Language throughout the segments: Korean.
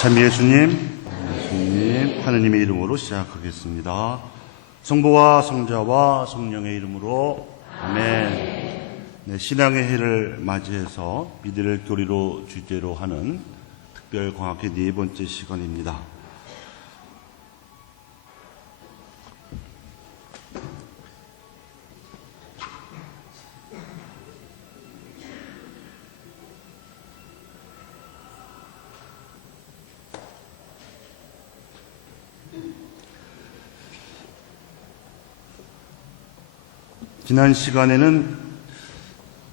참 예수님, 하느님의 이름으로 시작하겠습니다. 성부와 성자와 성령의 이름으로 아멘. 네, 신앙의 해를 맞이해서 믿을 교리로 주제로 하는 특별 광학회 네 번째 시간입니다. 지난 시간에는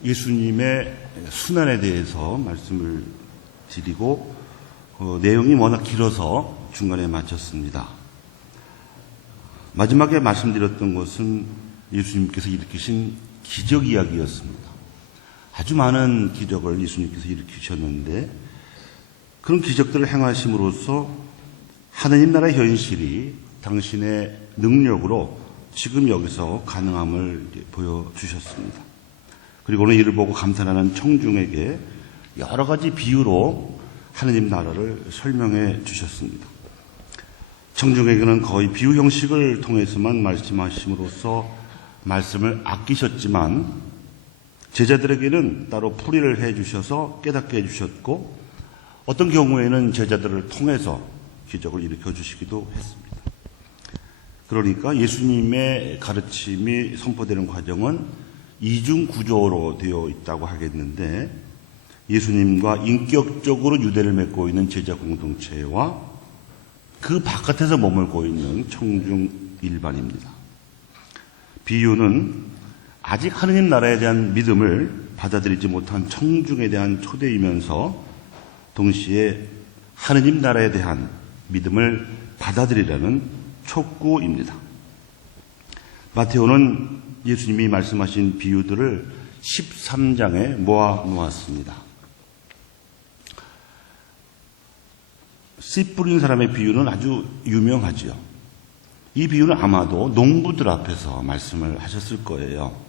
예수님의 순환에 대해서 말씀을 드리고 내용이 워낙 길어서 중간에 마쳤습니다. 마지막에 말씀드렸던 것은 예수님께서 일으키신 기적 이야기였습니다. 아주 많은 기적을 예수님께서 일으키셨는데 그런 기적들을 행하심으로써 하느님 나라의 현실이 당신의 능력으로 지금 여기서 가능함을 보여주셨습니다. 그리고는 이를 보고 감탄하는 청중에게 여러 가지 비유로 하느님 나라를 설명해 주셨습니다. 청중에게는 거의 비유 형식을 통해서만 말씀하심으로써 말씀을 아끼셨지만 제자들에게는 따로 풀이를 해 주셔서 깨닫게 해 주셨고 어떤 경우에는 제자들을 통해서 기적을 일으켜 주시기도 했습니다. 그러니까 예수님의 가르침이 선포되는 과정은 이중 구조로 되어 있다고 하겠는데 예수님과 인격적으로 유대를 맺고 있는 제자 공동체와 그 바깥에서 머물고 있는 청중 일반입니다. 비유는 아직 하느님 나라에 대한 믿음을 받아들이지 못한 청중에 대한 초대이면서 동시에 하느님 나라에 대한 믿음을 받아들이라는 촉구입니다. 마테오는 예수님이 말씀하신 비유들을 13장에 모아 놓았습니다. 씨 뿌린 사람의 비유는 아주 유명하지요. 이 비유는 아마도 농부들 앞에서 말씀을 하셨을 거예요.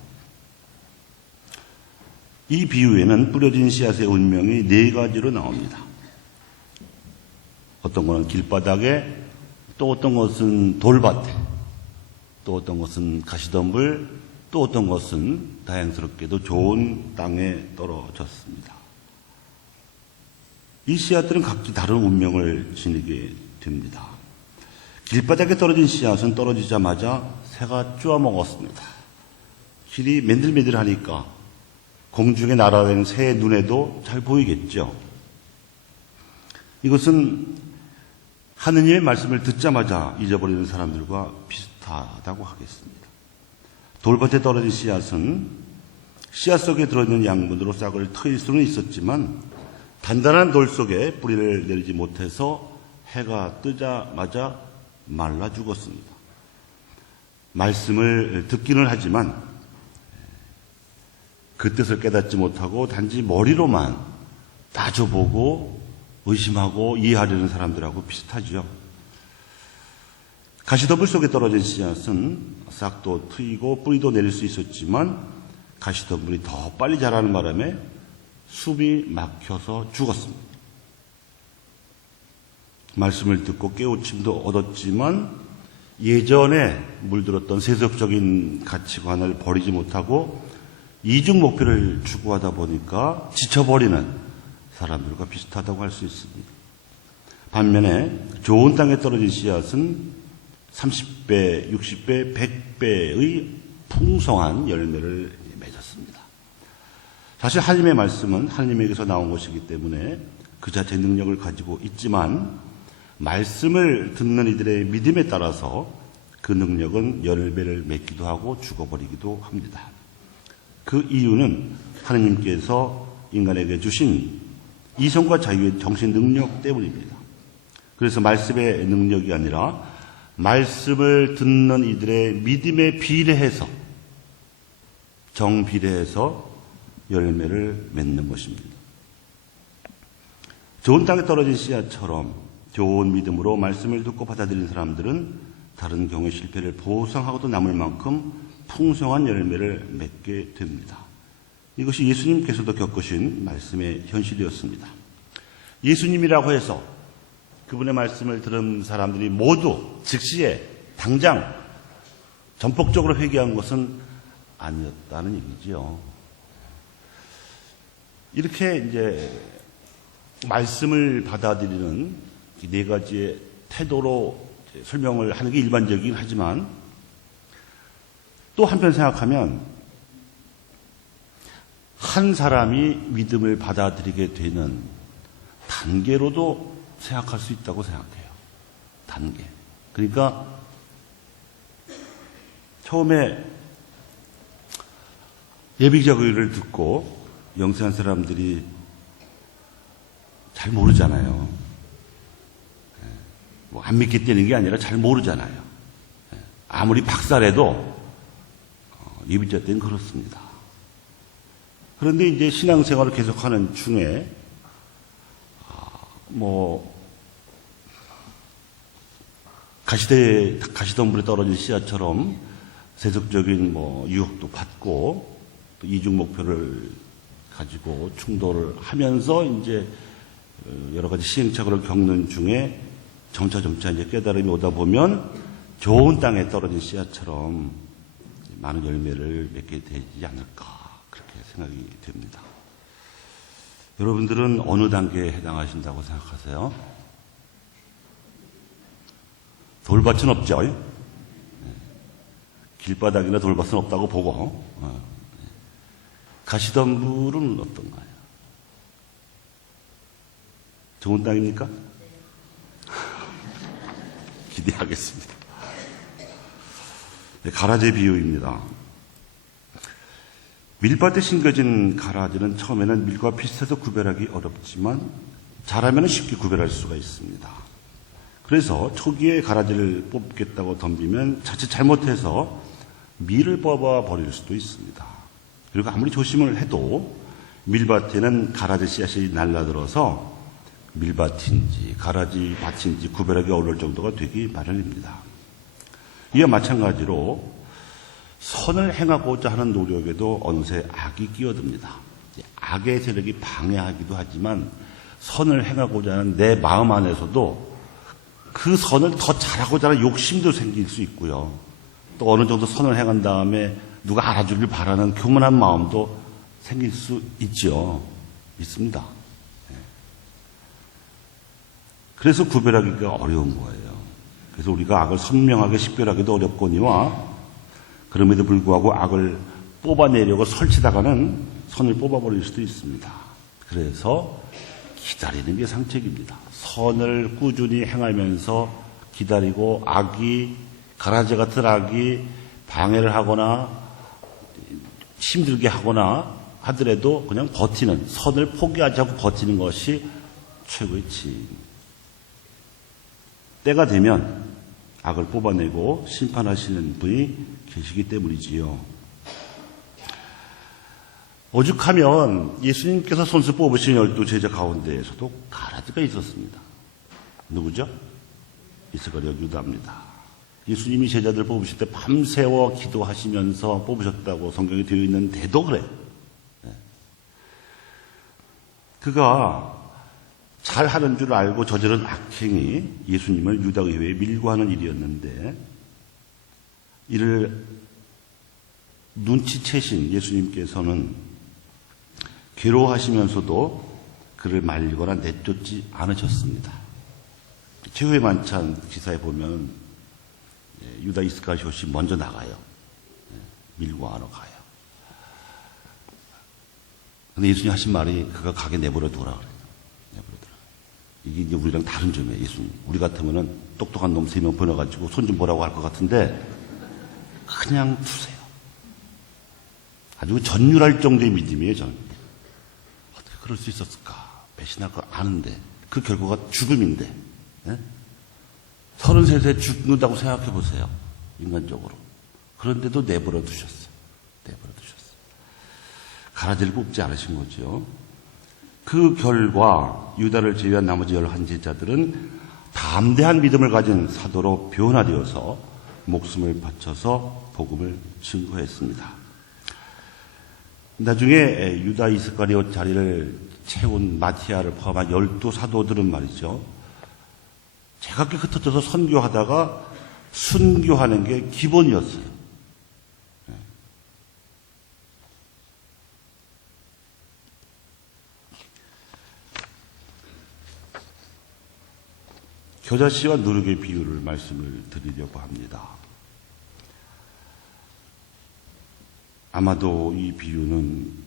이 비유에는 뿌려진 씨앗의 운명이 네 가지로 나옵니다. 어떤 것은 길바닥에, 또 어떤 것은 돌밭에, 또 어떤 것은 가시덤불, 또 어떤 것은 다행스럽게도 좋은 땅에 떨어졌습니다. 이 씨앗들은 각기 다른 운명을 지니게 됩니다. 길바닥에 떨어진 씨앗은 떨어지자마자 새가 쪼아먹었습니다. 길이 맨들맨들하니까 공중에 날아다니는 새의 눈에도 잘 보이겠죠. 이것은 하느님의 말씀을 듣자마자 잊어버리는 사람들과 비슷하다고 하겠습니다. 돌밭에 떨어진 씨앗은 씨앗 속에 들어있는 양분으로 싹을 트일 수는 있었지만 단단한 돌 속에 뿌리를 내리지 못해서 해가 뜨자마자 말라 죽었습니다. 말씀을 듣기는 하지만 그 뜻을 깨닫지 못하고 단지 머리로만 따져보고 의심하고 이해하려는 사람들하고 비슷하죠. 가시덤불 속에 떨어진 씨앗은 싹도 트이고 뿌리도 내릴 수 있었지만 가시덤불이 더 빨리 자라는 바람에 숨이 막혀서 죽었습니다. 말씀을 듣고 깨우침도 얻었지만 예전에 물들었던 세속적인 가치관을 버리지 못하고 이중 목표를 추구하다 보니까 지쳐버리는 사람들과 비슷하다고 할 수 있습니다. 반면에 좋은 땅에 떨어진 씨앗은 30배, 60배, 100배의 풍성한 열매를 맺었습니다. 사실 하나님의 말씀은 하나님에게서 나온 것이기 때문에 그 자체의 능력을 가지고 있지만 말씀을 듣는 이들의 믿음에 따라서 그 능력은 열매를 맺기도 하고 죽어버리기도 합니다. 그 이유는 하나님께서 인간에게 주신 이성과 자유의 정신 능력 때문입니다. 그래서 말씀의 능력이 아니라 말씀을 듣는 이들의 믿음에 비례해서 정비례해서 열매를 맺는 것입니다. 좋은 땅에 떨어진 씨앗처럼 좋은 믿음으로 말씀을 듣고 받아들이는 사람들은 다른 경우의 실패를 보상하고도 남을 만큼 풍성한 열매를 맺게 됩니다. 이것이 예수님께서도 겪으신 말씀의 현실이었습니다. 예수님이라고 해서 그분의 말씀을 들은 사람들이 모두 즉시에 당장 전폭적으로 회개한 것은 아니었다는 얘기지요. 이렇게 이제 말씀을 받아들이는 이 네 가지의 태도로 설명을 하는 게 일반적이긴 하지만 또 한편 생각하면 한 사람이 믿음을 받아들이게 되는 단계로도 생각할 수 있다고 생각해요. 단계. 그러니까 처음에 예비자교를 듣고 영세한 사람들이 잘 모르잖아요. 뭐 안 믿겠다는 게 아니라 잘 모르잖아요. 아무리 박사래도 예비자 때는 그렇습니다. 그런데 이제 신앙생활을 계속하는 중에 가시덤불에 떨어진 씨앗처럼 세속적인 유혹도 받고 또 이중 목표를 가지고 충돌을 하면서 이제 여러 가지 시행착오를 겪는 중에 점차 이제 깨달음이 오다 보면 좋은 땅에 떨어진 씨앗처럼 많은 열매를 맺게 되지 않을까 그렇게 생각이 됩니다. 여러분들은 어느 단계에 해당하신다고 생각하세요? 돌밭은 없죠. 길바닥이나 돌밭은 없다고 보고 가시덤불은 어떤가요? 좋은 땅입니까? 기대하겠습니다. 가라지 비유입니다. 밀밭에 심겨진 가라지는 처음에는 밀과 비슷해서 구별하기 어렵지만 자라면 쉽게 구별할 수가 있습니다. 그래서 초기에 가라지를 뽑겠다고 덤비면 자칫 잘못해서 밀을 뽑아 버릴 수도 있습니다. 그리고 아무리 조심을 해도 밀밭에는 가라지 씨앗이 날라들어서 밀밭인지 가라지 밭인지 구별하기 어려울 정도가 되기 마련입니다. 이와 마찬가지로 선을 행하고자 하는 노력에도 어느새 악이 끼어듭니다. 악의 세력이 방해하기도 하지만 선을 행하고자 하는 내 마음 안에서도 그 선을 더 잘하고자 하는 욕심도 생길 수 있고요. 또 어느 정도 선을 행한 다음에 누가 알아주길 바라는 교만한 마음도 생길 수 있죠. 있습니다. 그래서 구별하기가 어려운 거예요. 그래서 우리가 악을 선명하게 식별하기도 어렵거니와 그럼에도 불구하고 악을 뽑아내려고 설치다가는 선을 뽑아버릴 수도 있습니다. 그래서 기다리는 게 상책입니다. 선을 꾸준히 행하면서 기다리고 가라지 같은 악이 방해를 하거나 힘들게 하거나 하더라도 그냥 버티는, 선을 포기하지 않고 버티는 것이 최고의 지혜입니다. 때가 되면 악을 뽑아내고 심판하시는 분이 계시기 때문이지요. 오죽하면 예수님께서 손수 뽑으신 12제자 가운데에서도 가라지가 있었습니다. 누구죠? 이스가랴 유다입니다. 예수님이 제자들 뽑으실 때 밤새워 기도하시면서 뽑으셨다고 성경에 되어 있는데도 그래. 그가 잘하는 줄 알고 저지른 악행이 예수님을 유다의회에 밀고 하는 일이었는데 이를 눈치채신 예수님께서는 괴로워하시면서도 그를 말리거나 내쫓지 않으셨습니다. 최후의 만찬 기사에 보면 유다 이스카리옷이 먼저 나가요. 밀고 하러 가요. 근데 예수님 하신 말이 그가 가게 내버려 두라 그래요. 이게 이제 우리랑 다른 점이에요, 예수님. 우리 같으면은 똑똑한 놈 3명 보내가지고 손 좀 보라고 할 것 같은데, 그냥 두세요. 아주 전율할 정도의 믿음이에요, 저는. 어떻게 그럴 수 있었을까? 배신할 거 아는데, 그 결과가 죽음인데, 33세 죽는다고 생각해 보세요, 인간적으로. 그런데도 내버려 두셨어요. 가라지를 뽑지 않으신 거죠. 그 결과 유다를 제외한 나머지 11제자들은 담대한 믿음을 가진 사도로 변화되어서 목숨을 바쳐서 복음을 증거했습니다. 나중에 유다 이스카리옷 자리를 채운 마티아를 포함한 12사도들은 말이죠. 제각기 흩어져서 선교하다가 순교하는 게 기본이었어요. 겨자씨와 누룩의 비유를 말씀을 드리려고 합니다. 아마도 이 비유는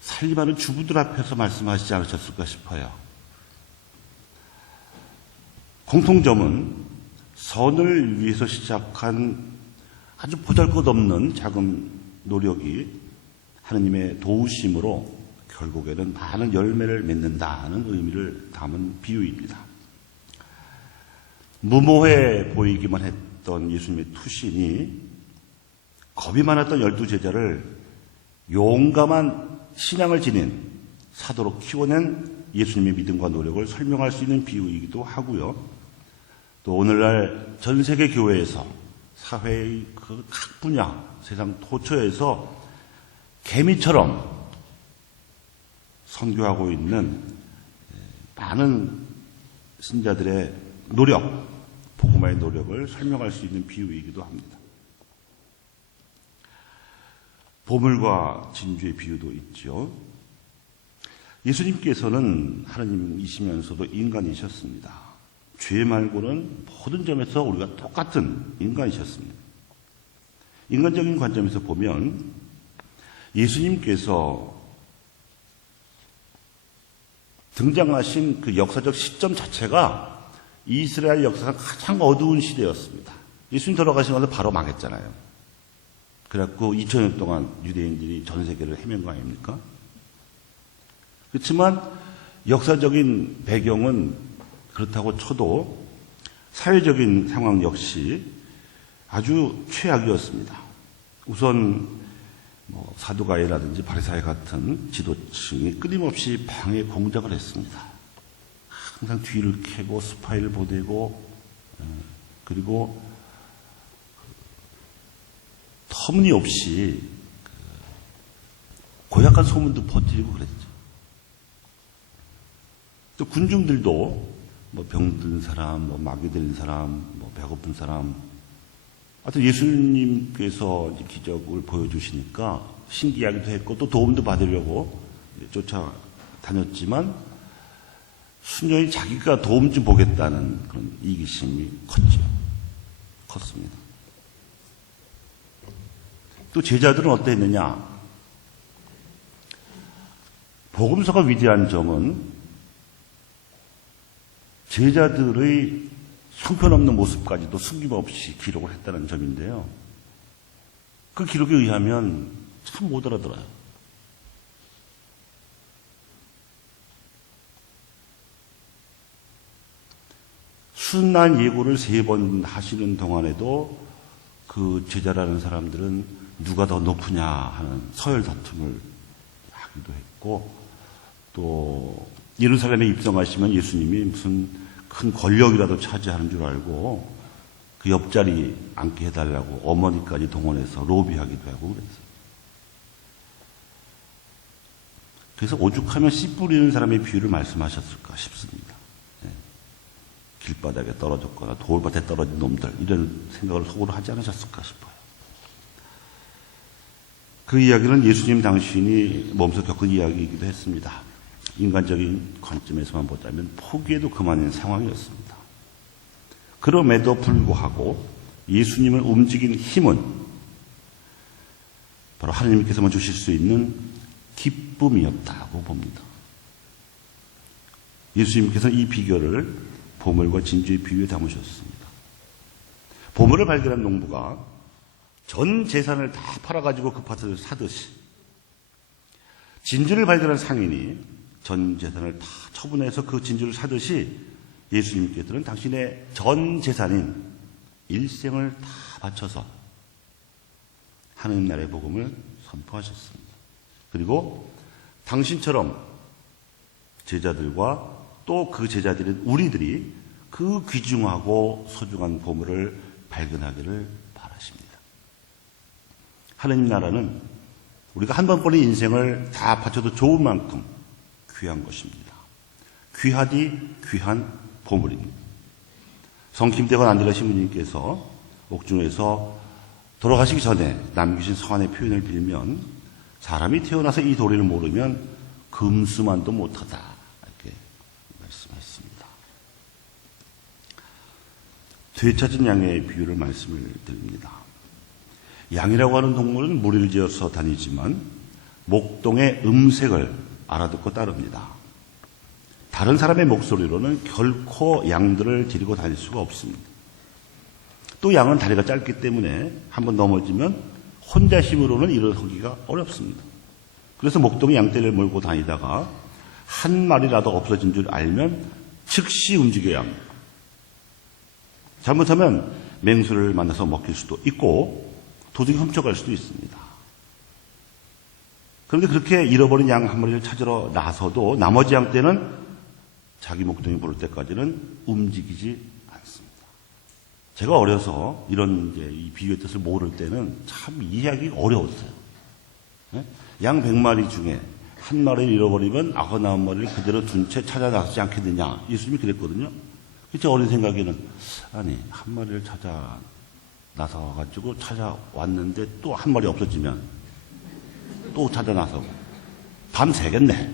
살림하는 주부들 앞에서 말씀하시지 않으셨을까 싶어요. 공통점은 선을 위해서 시작한 아주 보잘것없는 작은 노력이 하느님의 도우심으로 결국에는 많은 열매를 맺는다는 의미를 담은 비유입니다. 무모해 보이기만 했던 예수님의 투신이 겁이 많았던 12제자를 용감한 신앙을 지닌 사도로 키워낸 예수님의 믿음과 노력을 설명할 수 있는 비유이기도 하고요. 또 오늘날 전 세계 교회에서 사회의 그 각 분야, 세상 도처에서 개미처럼 선교하고 있는 많은 신자들의 노력, 복음화의 노력을 설명할 수 있는 비유이기도 합니다. 보물과 진주의 비유도 있죠. 예수님께서는 하나님이시면서도 인간이셨습니다. 죄 말고는 모든 점에서 우리가 똑같은 인간이셨습니다. 인간적인 관점에서 보면 예수님께서 등장하신 그 역사적 시점 자체가 이스라엘 역사상 가장 어두운 시대였습니다. 예수님 돌아가시고 나서 바로 망했잖아요. 그래갖고 2000년 동안 유대인들이 전 세계를 헤맨 거 아닙니까? 그렇지만 역사적인 배경은 그렇다고 쳐도 사회적인 상황 역시 아주 최악이었습니다. 우선 사두가이라든지 바리사이 같은 지도층이 끊임없이 방해 공작을 했습니다. 항상 뒤를 캐고 스파이를 보내고 그리고 터무니없이 고약한 소문도 퍼뜨리고 그랬죠. 또 군중들도 병든 사람, 마귀 들린 사람, 배고픈 사람, 하여튼 예수님께서 기적을 보여주시니까 신기하기도 했고 또 도움도 받으려고 쫓아다녔지만 순전히 자기가 도움 좀 보겠다는 그런 이기심이 컸습니다. 또 제자들은 어땠느냐? 복음서가 위대한 점은 제자들의 형편없는 모습까지도 숨김없이 기록을 했다는 점인데요. 그 기록에 의하면 참 못 알아들어요. 순난 예고를 3번 하시는 동안에도 그 제자라는 사람들은 누가 더 높으냐 하는 서열 다툼을 하기도 했고, 또 예루살렘에 입성하시면 예수님이 무슨 큰 권력이라도 차지하는 줄 알고 그 옆자리 앉게 해달라고 어머니까지 동원해서 로비하기도 하고 그랬어요. 그래서 오죽하면 씨 뿌리는 사람의 비유를 말씀하셨을까 싶습니다. 길바닥에 떨어졌거나 돌밭에 떨어진 놈들, 이런 생각을 속으로 하지 않으셨을까 싶어요. 그 이야기는 예수님 당신이 몸소 겪은 이야기이기도 했습니다. 인간적인 관점에서만 보자면 포기해도 그만인 상황이었습니다. 그럼에도 불구하고 예수님을 움직인 힘은 바로 하나님께서만 주실 수 있는 기쁨이었다고 봅니다. 예수님께서 이 비결을 보물과 진주의 비유에 담으셨습니다. 보물을 발견한 농부가 전 재산을 다 팔아가지고 그 밭을 사듯이, 진주를 발견한 상인이 전 재산을 다 처분해서 그 진주를 사듯이 예수님께서는 당신의 전 재산인 일생을 다 바쳐서 하느님 나라의 복음을 선포하셨습니다. 그리고 당신처럼 제자들과 또 그 제자들인 우리들이 그 귀중하고 소중한 보물을 발견하기를 바라십니다. 하느님 나라는 우리가 한 번뿐인 인생을 다 바쳐도 좋은 만큼 귀한 것입니다. 귀하디 귀한 보물입니다. 김대건 안드레 신부님께서 옥중에서 돌아가시기 전에 남기신 성안의 표현을 빌면 사람이 태어나서 이 도리를 모르면 금수만도 못하다 이렇게 말씀했습니다. 되찾은 양의 비유를 말씀을 드립니다. 양이라고 하는 동물은 무리를 지어서 다니지만 목동의 음색을 알아듣고 따릅니다. 다른 사람의 목소리로는 결코 양들을 데리고 다닐 수가 없습니다. 또 양은 다리가 짧기 때문에 한번 넘어지면 혼자 힘으로는 일어서기가 어렵습니다. 그래서 목동이 양떼를 몰고 다니다가 한 마리라도 없어진 줄 알면 즉시 움직여야 합니다. 잘못하면 맹수를 만나서 먹힐 수도 있고 도둑이 훔쳐갈 수도 있습니다. 그런데 그렇게 잃어버린 양 한 마리를 찾으러 나서도 나머지 양떼는 자기 목동이 부를 때까지는 움직이지 않습니다. 제가 어려서 이런 이 비유의 뜻을 모를 때는 참 이해하기 어려웠어요. 양 100마리 중에 한 마리를 잃어버리면 99마리를 그대로 둔 채 찾아 나서지 않겠느냐. 예수님이 그랬거든요. 제 어린 생각에는 아니 한 마리를 찾아 나서가지고 찾아왔는데 또 한 마리 없어지면 또 찾아 나서고 밤 새겠네.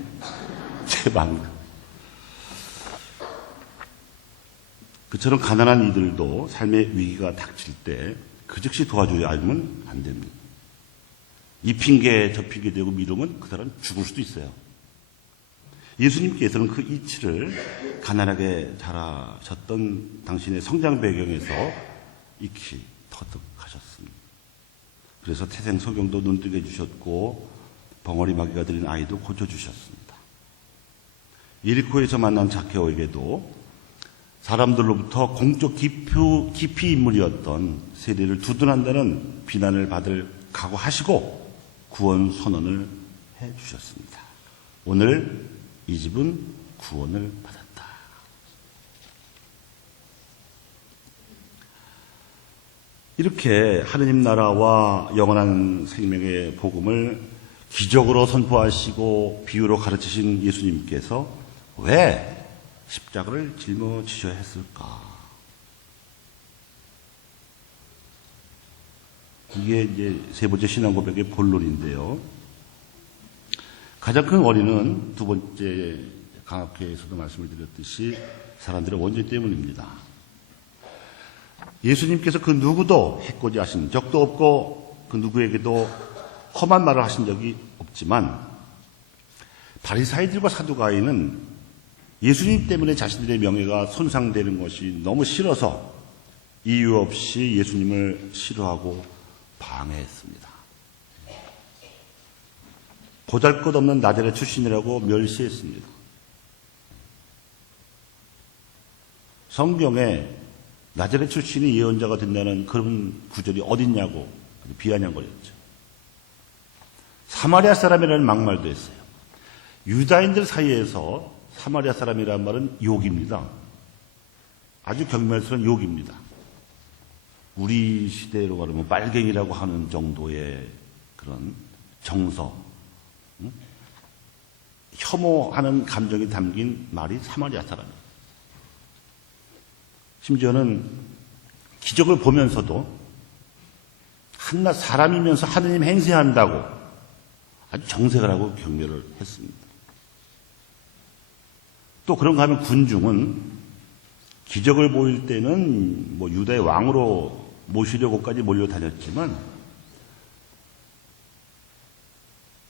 제 마음. 그처럼 가난한 이들도 삶의 위기가 닥칠 때 그 즉시 도와줘야 알면 안 됩니다. 이 핑계 저 핑계 대고 미루면 그 사람 죽을 수도 있어요. 예수님께서는 그 이치를 가난하게 자라셨던 당신의 성장 배경에서 익히 터득하셨습니다. 그래서 태생 소경도 눈뜨게 해주셨고 벙어리 마귀가 들린 아이도 고쳐주셨습니다. 예리코에서 만난 자케오에게도 사람들로부터 공적 기피 인물이었던 세리를 두둔한다는 비난을 받을 각오하시고 구원 선언을 해주셨습니다. 오늘 이 집은 구원을 받았다. 이렇게 하느님 나라와 영원한 생명의 복음을 기적으로 선포하시고 비유로 가르치신 예수님께서 왜 십자가를 짊어지셔야 했을까? 이게 이제 세 번째 신앙 고백의 본론인데요. 가장 큰 원인은 두 번째 강학회에서도 말씀을 드렸듯이 사람들의 원죄 때문입니다. 예수님께서 그 누구도 해코지 하신 적도 없고 그 누구에게도 험한 말을 하신 적이 없지만 바리사이들과 사두가인은 예수님 때문에 자신들의 명예가 손상되는 것이 너무 싫어서 이유 없이 예수님을 싫어하고 방해했습니다. 보잘것없는 나자렛 출신이라고 멸시했습니다. 성경에 나자렛 출신이 예언자가 된다는 그런 구절이 어딨냐고 비아냥거렸죠. 사마리아 사람이라는 막말도 했어요. 유다인들 사이에서 사마리아 사람이라는 말은 욕입니다. 아주 경멸스러운 욕입니다. 우리 시대로 말하면 빨갱이라고 하는 정도의 그런 정서, 혐오하는 감정이 담긴 말이 사마리아 사람이에요. 심지어는 기적을 보면서도 한낱 사람이면서 하느님 행세한다고 아주 정색을 하고 경멸을 했습니다. 또 그런가 하면 군중은 기적을 보일 때는 유다의 왕으로 모시려고까지 몰려다녔지만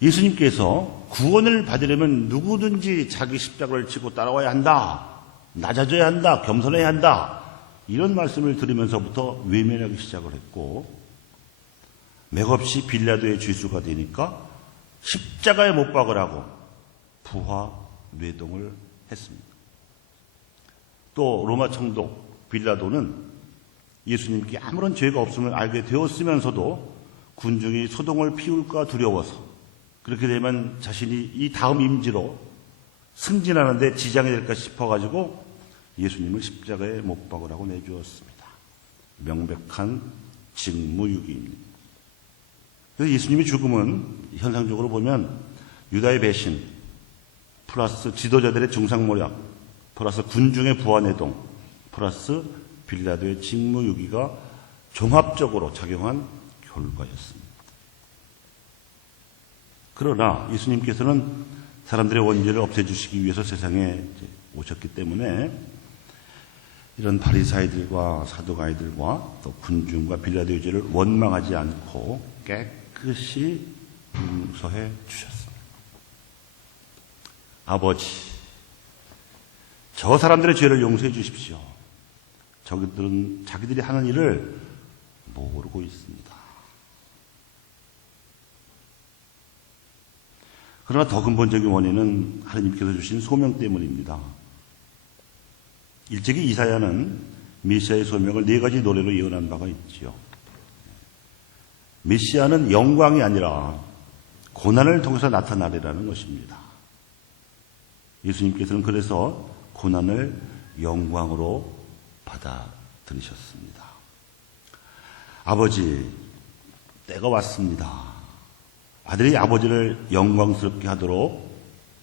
예수님께서 구원을 받으려면 누구든지 자기 십자가를 지고 따라와야 한다. 낮아져야 한다. 겸손해야 한다. 이런 말씀을 들으면서부터 외면하기 시작을 했고 맥없이 빌라도의 죄수가 되니까 십자가에 못 박으라고 부하 뇌동을 했습니다. 또 로마 총독 빌라도는 예수님께 아무런 죄가 없음을 알게 되었으면서도 군중이 소동을 피울까 두려워서 그렇게 되면 자신이 이 다음 임지로 승진하는 데 지장이 될까 싶어가지고 예수님을 십자가에 못 박으라고 내주었습니다. 명백한 직무유기입니다. 그래서 예수님의 죽음은 현상적으로 보면 유다의 배신 플러스 지도자들의 중상모략 플러스 군중의 부하내동 플러스 빌라도의 직무유기가 종합적으로 작용한 결과였습니다. 그러나 예수님께서는 사람들의 원죄를 없애주시기 위해서 세상에 오셨기 때문에 이런 바리사이들과 사두가이들과 또 군중과 빌라도의 죄를 원망하지 않고 깨끗이 용서해 주셨습니다. 아버지, 저 사람들의 죄를 용서해 주십시오. 저들은 자기들이 하는 일을 모르고 있습니다. 그러나 더 근본적인 원인은 하나님께서 주신 소명 때문입니다. 일찍이 이사야는 메시아의 소명을 4가지 노래로 예언한 바가 있지요. 메시아는 영광이 아니라 고난을 통해서 나타나리라는 것입니다. 예수님께서는 그래서 고난을 영광으로 받아들이셨습니다. 아버지, 때가 왔습니다. 아들이 아버지를 영광스럽게 하도록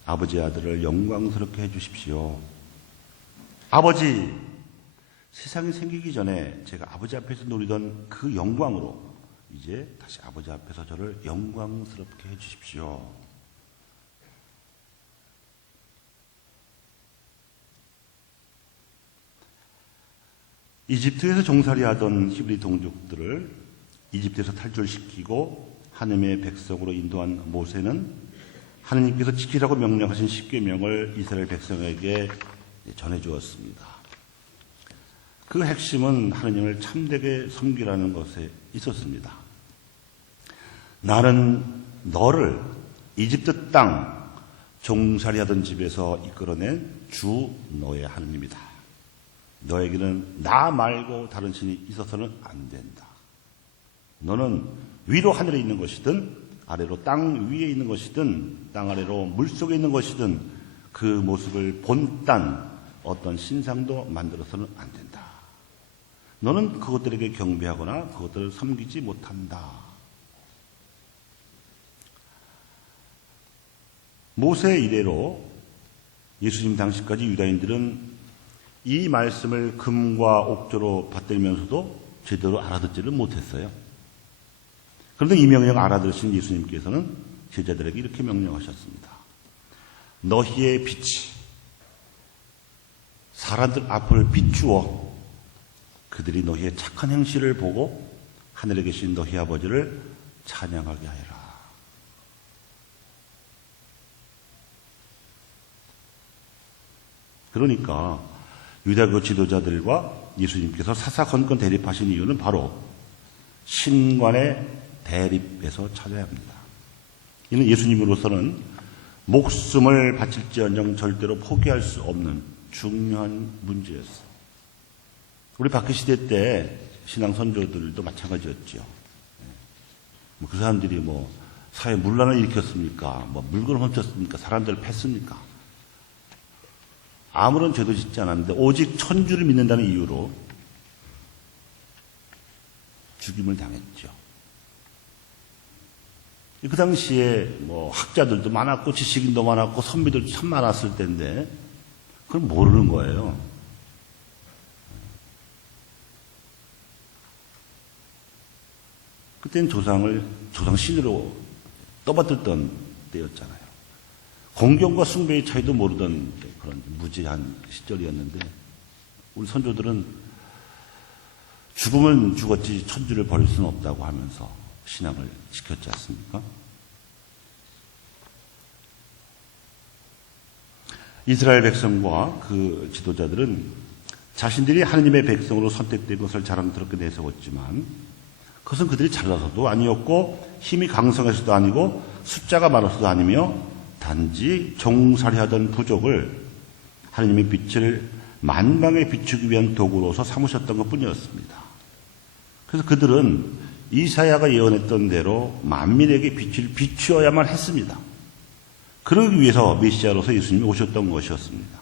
아버지의 아들을 영광스럽게 해주십시오. 아버지, 세상이 생기기 전에 제가 아버지 앞에서 누리던 그 영광으로 이제 다시 아버지 앞에서 저를 영광스럽게 해주십시오. 이집트에서 종살이하던 히브리 동족들을 이집트에서 탈출시키고 하나님의 백성으로 인도한 모세는 하나님께서 지키라고 명령하신 십계명을 이스라엘 백성에게 전해주었습니다. 그 핵심은 하나님을 참되게 섬기라는 것에 있었습니다. 나는 너를 이집트 땅 종살이하던 집에서 이끌어낸 주 너의 하나님이다. 너에게는 나 말고 다른 신이 있어서는 안 된다. 너는 위로 하늘에 있는 것이든 아래로 땅 위에 있는 것이든 땅 아래로 물속에 있는 것이든 그 모습을 본딴 어떤 신상도 만들어서는 안 된다. 너는 그것들에게 경배하거나 그것들을 섬기지 못한다. 모세의 이래로 예수님 당시까지 유다인들은 이 말씀을 금과 옥조로 받들면서도 제대로 알아듣지를 못했어요. 그런데 이 명령 알아들으신 예수님께서는 제자들에게 이렇게 명령하셨습니다. 너희의 빛이 사람들 앞을 비추어 그들이 너희의 착한 행실을 보고 하늘에 계신 너희 아버지를 찬양하게 하여라. 그러니까 유다교 지도자들과 예수님께서 사사건건 대립하신 이유는 바로 신관의 대립에서 찾아야 합니다. 이는 예수님으로서는 목숨을 바칠지언정 절대로 포기할 수 없는 중요한 문제였어요. 우리 박해시대 때 신앙 선조들도 마찬가지였죠. 그 사람들이 사회 문란을 일으켰습니까? 물건을 훔쳤습니까? 사람들을 팼습니까? 아무런 죄도 짓지 않았는데 오직 천주를 믿는다는 이유로 죽임을 당했죠. 그 당시에 학자들도 많았고 지식인도 많았고 선비들도 참 많았을 때인데 그걸 모르는 거예요. 그때는 조상 신으로 떠받들던 때였잖아요. 공경과 숭배의 차이도 모르던 그런 무지한 시절이었는데 우리 선조들은 죽으면 죽었지 천주를 버릴 수는 없다고 하면서 신앙을 지켰지 않습니까? 이스라엘 백성과 그 지도자들은 자신들이 하나님의 백성으로 선택된 것을 자랑스럽게 내세웠지만 그것은 그들이 잘나서도 아니었고 힘이 강성해서도 아니고 숫자가 많아서도 아니며 단지 종살이하던 부족을 하나님의 빛을 만방에 비추기 위한 도구로서 삼으셨던 것뿐이었습니다. 그래서 그들은 이사야가 예언했던 대로 만민에게 빛을 비추어야만 했습니다. 그러기 위해서 메시아로서 예수님이 오셨던 것이었습니다.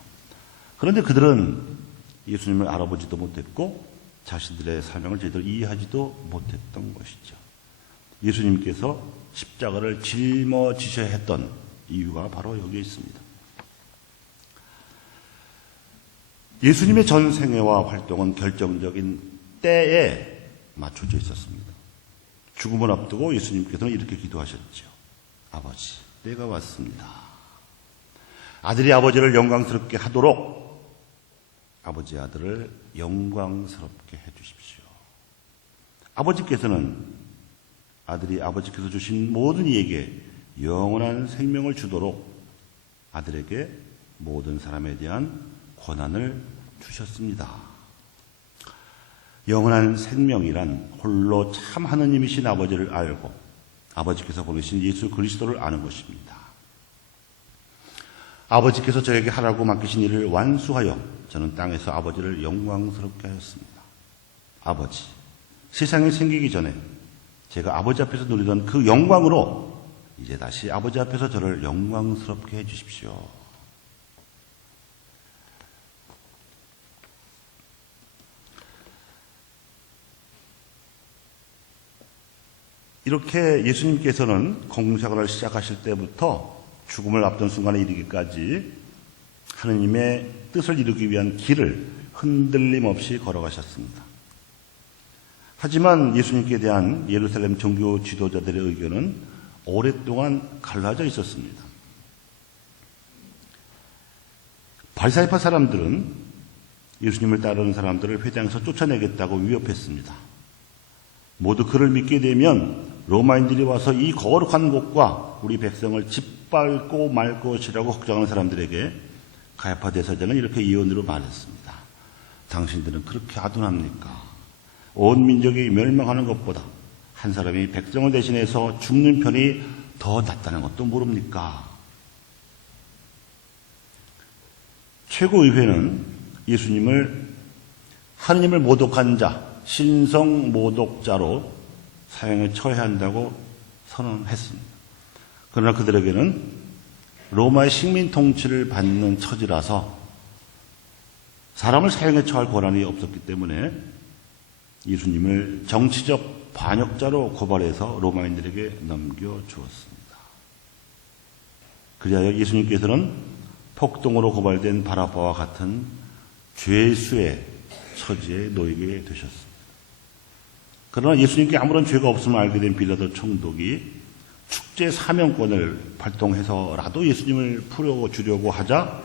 그런데 그들은 예수님을 알아보지도 못했고 자신들의 사명을 제대로 이해하지도 못했던 것이죠. 예수님께서 십자가를 짊어지셔야 했던 이유가 바로 여기에 있습니다. 예수님의 전 생애와 활동은 결정적인 때에 맞춰져 있었습니다. 죽음을 앞두고 예수님께서는 이렇게 기도하셨죠. 아버지, 때가 왔습니다. 아들이 아버지를 영광스럽게 하도록 아버지의 아들을 영광스럽게 해주십시오. 아버지께서는 아들이 아버지께서 주신 모든 이에게 영원한 생명을 주도록 아들에게 모든 사람에 대한 권한을 주셨습니다. 영원한 생명이란 홀로 참 하느님이신 아버지를 알고 아버지께서 보내신 예수 그리스도를 아는 것입니다. 아버지께서 저에게 하라고 맡기신 일을 완수하여 저는 땅에서 아버지를 영광스럽게 하였습니다. 아버지, 세상이 생기기 전에 제가 아버지 앞에서 누리던 그 영광으로 이제 다시 아버지 앞에서 저를 영광스럽게 해주십시오. 이렇게 예수님께서는 공생활을 시작하실 때부터 죽음을 앞둔 순간에 이르기까지 하느님의 뜻을 이루기 위한 길을 흔들림 없이 걸어가셨습니다. 하지만 예수님께 대한 예루살렘 종교 지도자들의 의견은 오랫동안 갈라져 있었습니다. 바리사이파 사람들은 예수님을 따르는 사람들을 회당에서 쫓아내겠다고 위협했습니다. 모두 그를 믿게 되면 로마인들이 와서 이 거룩한 곳과 우리 백성을 짓밟고 말 것이라고 걱정하는 사람들에게 가야파 대사장은 이렇게 예언으로 말했습니다. 당신들은 그렇게 아둔합니까? 온 민족이 멸망하는 것보다 한 사람이 백성을 대신해서 죽는 편이 더 낫다는 것도 모릅니까? 최고의회는 예수님을 하느님을 모독한 자, 신성 모독자로 사형에 처해야 한다고 선언했습니다. 그러나 그들에게는 로마의 식민 통치를 받는 처지라서 사람을 사형에 처할 권한이 없었기 때문에 예수님을 정치적 반역자로 고발해서 로마인들에게 넘겨주었습니다. 그리하여 예수님께서는 폭동으로 고발된 바라바와 같은 죄수의 처지에 놓이게 되셨습니다. 그러나 예수님께 아무런 죄가 없음을 알게 된 빌라도 총독이 축제 사명권을 발동해서라도 예수님을 풀어주려고 하자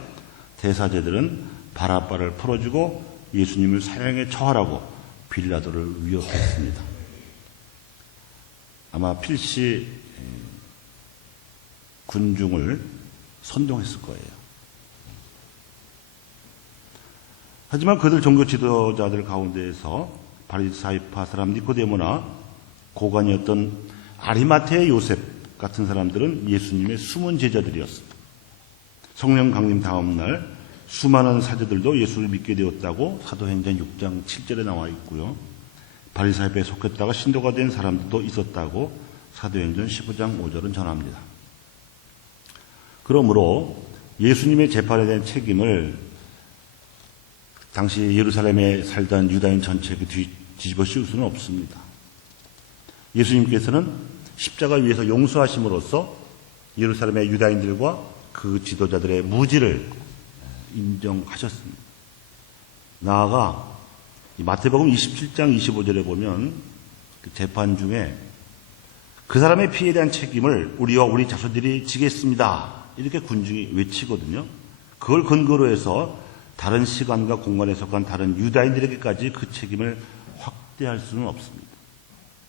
대사제들은 바라바를 풀어주고 예수님을 사형에 처하라고 빌라도를 위협했습니다. 아마 필시 군중을 선동했을 거예요. 하지만 그들 종교 지도자들 가운데에서 바리사이파 사람 니코데모나 고관이었던 아리마테의 요셉 같은 사람들은 예수님의 숨은 제자들이었습니다. 성령 강림 다음 날 수많은 사제들도 예수를 믿게 되었다고 사도행전 6장 7절에 나와 있고요. 바리사이파에 속했다가 신도가 된 사람들도 있었다고 사도행전 15장 5절은 전합니다. 그러므로 예수님의 재판에 대한 책임을 당시 예루살렘에 살던 유다인 전체에게 뒤집어 씌울 수는 없습니다. 예수님께서는 십자가 위에서 용서하심으로써 예루살렘의 유다인들과 그 지도자들의 무지를 인정하셨습니다. 나아가 마태복음 27장 25절에 보면 그 재판 중에 그 사람의 피해에 대한 책임을 우리와 우리 자손들이 지겠습니다. 이렇게 군중이 외치거든요. 그걸 근거로 해서 다른 시간과 공간에 속한 다른 유다인들에게까지 그 책임을 확대할 수는 없습니다.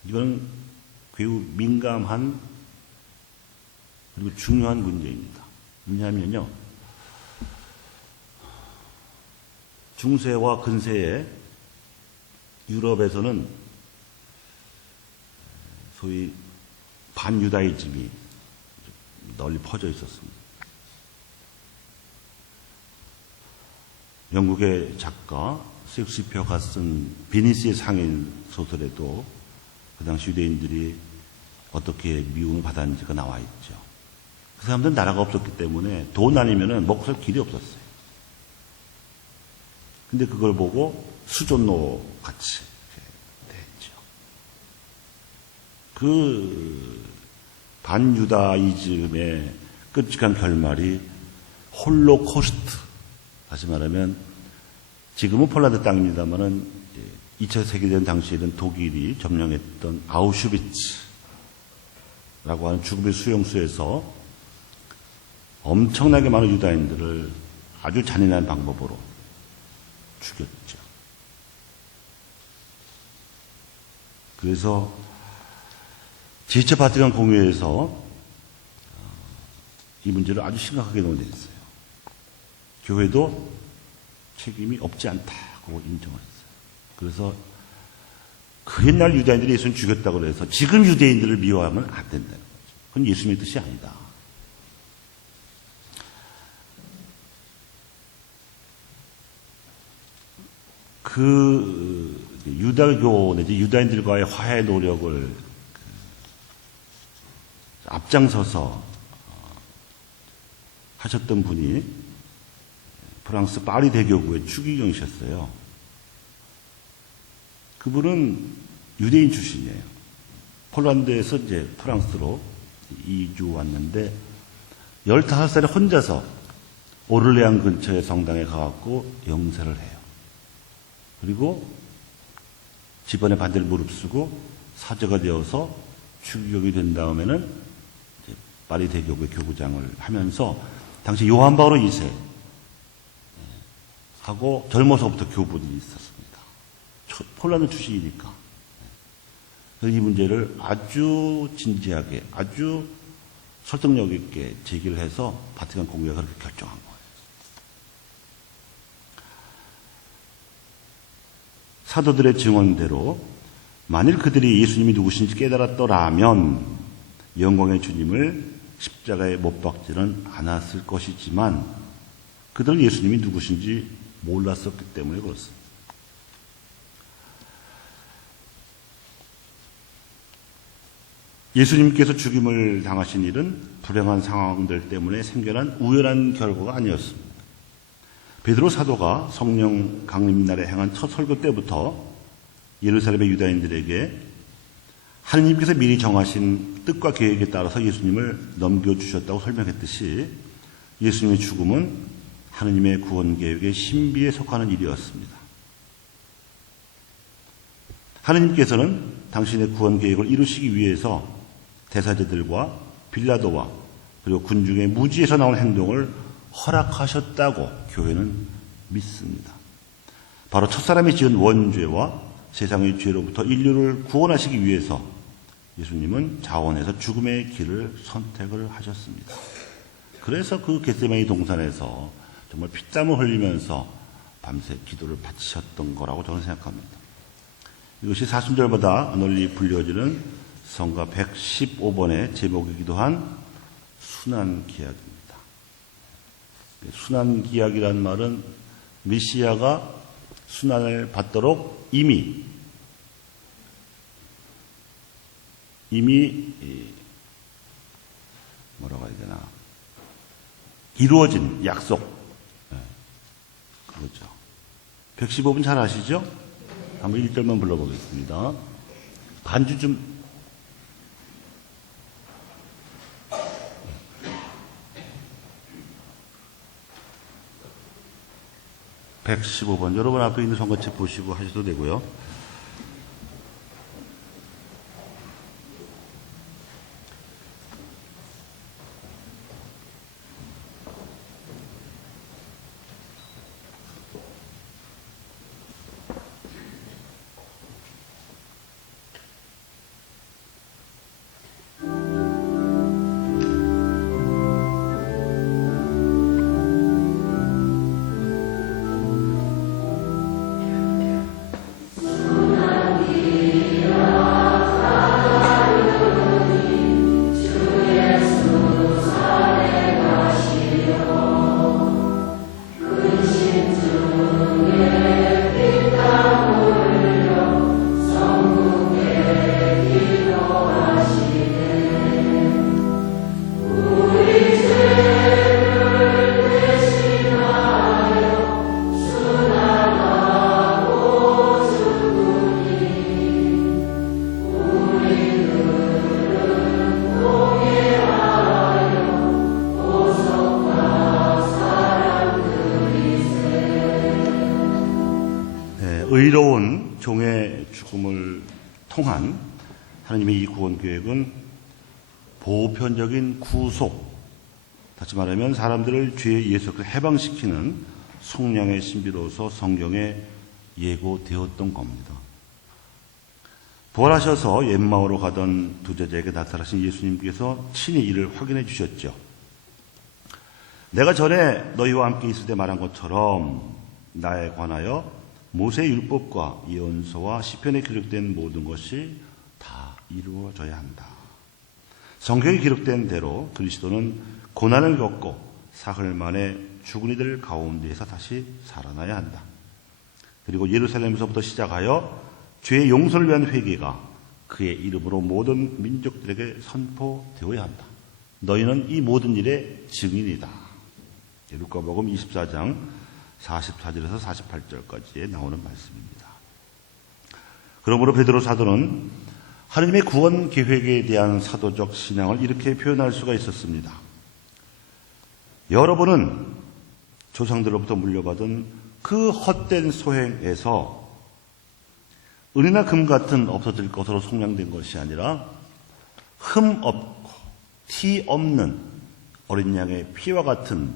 이건 매우 민감한 그리고 중요한 문제입니다. 왜냐하면요, 중세와 근세의 유럽에서는 소위 반유다이즘이 널리 퍼져 있었습니다. 영국의 작가 셰익스피어가 쓴 비니스의 상인 소설에도 그 당시 유대인들이 어떻게 미움을 받았는지가 나와 있죠. 그 사람들은 나라가 없었기 때문에 돈 아니면은 먹고 살 길이 없었어요. 근데 그걸 보고 수존노 같이 됐죠. 그 반유다이즘의 끔찍한 결말이 홀로코스트, 다시 말하면 지금은 폴란드 땅입니다만은 2차 세계대전 당시에는 독일이 점령했던 아우슈비츠라고 하는 죽음의 수용소에서 엄청나게 많은 유다인들을 아주 잔인한 방법으로 죽였죠. 그래서 제2차 바티칸 공회에서 이 문제를 아주 심각하게 논의했어요. 교회도 책임이 없지 않다고 인정을 했어요. 그래서 그 옛날 유대인들이 예수님 죽였다고 해서 지금 유대인들을 미워하면 안 된다는 거죠. 그건 예수님의 뜻이 아니다. 그 유다교 내지 유다인들과의 화해 노력을 앞장서서 하셨던 분이 프랑스 파리 대교구의 추기경이셨어요. 그분은 유대인 출신이에요. 폴란드에서 이제 프랑스로 이주 왔는데 15살에 혼자서 오를레안 근처의 성당에 가갖고 영세를 해요. 그리고 집안의 반대를 무릅쓰고 사제가 되어서 추기경이 된 다음에는 파리 대교구의 교구장을 하면서 당시 요한 바오로 2세 하고 젊어서부터 교부들이 있었습니다. 폴란드 출신이니까. 그래서 이 문제를 아주 진지하게, 아주 설득력 있게 제기를 해서 바티칸 공회가 그렇게 결정한 거예요. 사도들의 증언대로 만일 그들이 예수님이 누구신지 깨달았더라면 영광의 주님을 십자가에 못 박지는 않았을 것이지만 그들은 예수님이 누구신지 몰랐었기 때문에 그렇습니다. 예수님께서 죽임을 당하신 일은 불행한 상황들 때문에 생겨난 우연한 결과가 아니었습니다. 베드로 사도가 성령 강림 날에 행한 첫 설교 때부터 예루살렘의 유다인들에게 하느님께서 미리 정하신 뜻과 계획에 따라서 예수님을 넘겨주셨다고 설명했듯이 예수님의 죽음은 하느님의 구원 계획의 신비에 속하는 일이었습니다. 하느님께서는 당신의 구원 계획을 이루시기 위해서 대사제들과 빌라도와 그리고 군중의 무지에서 나온 행동을 허락하셨다고 교회는 믿습니다. 바로 첫사람이 지은 원죄와 세상의 죄로부터 인류를 구원하시기 위해서 예수님은 자원에서 죽음의 길을 선택을 하셨습니다. 그래서 그 겟세마니 동산에서 정말 피땀을 흘리면서 밤새 기도를 바치셨던 거라고 저는 생각합니다. 이것이 사순절마다 널리 불려지는 성가 115번의 제목이기도 한 순환기약입니다. 순환기약이라는 말은 메시아가 순환을 받도록 이미 뭐라고 해야 되나 이루어진 약속. 그렇죠. 115분 잘 아시죠? 한번 1절만 불러보겠습니다. 반주 좀 115번. 여러분 앞에 있는 성가책 보시고 하셔도 되고요. 의로운 종의 죽음을 통한 하나님의 이 구원 계획은 보편적인 구속, 다시 말하면 사람들을 죄의 예수로 해방시키는 속량의 신비로서 성경에 예고되었던 겁니다. 부활하셔서 엠마오로 가던 두 제자에게 나타나신 예수님께서 친히 이를 확인해 주셨죠. 내가 전에 너희와 함께 있을 때 말한 것처럼 나에 관하여 모세의 율법과 예언서와 시편에 기록된 모든 것이 다 이루어져야 한다. 성경에 기록된 대로 그리스도는 고난을 겪고 사흘 만에 죽은 이들 가운데에서 다시 살아나야 한다. 그리고 예루살렘에서부터 시작하여 죄의 용서를 위한 회개가 그의 이름으로 모든 민족들에게 선포되어야 한다. 너희는 이 모든 일의 증인이다. 루카복음 24장 44절에서 48절까지에 나오는 말씀입니다. 그러므로 베드로 사도는 하나님의 구원 계획에 대한 사도적 신앙을 이렇게 표현할 수가 있었습니다. 여러분은 조상들로부터 물려받은 그 헛된 소행에서 은이나 금 같은 없어질 것으로 속량된 것이 아니라 흠 없고 티 없는 어린 양의 피와 같은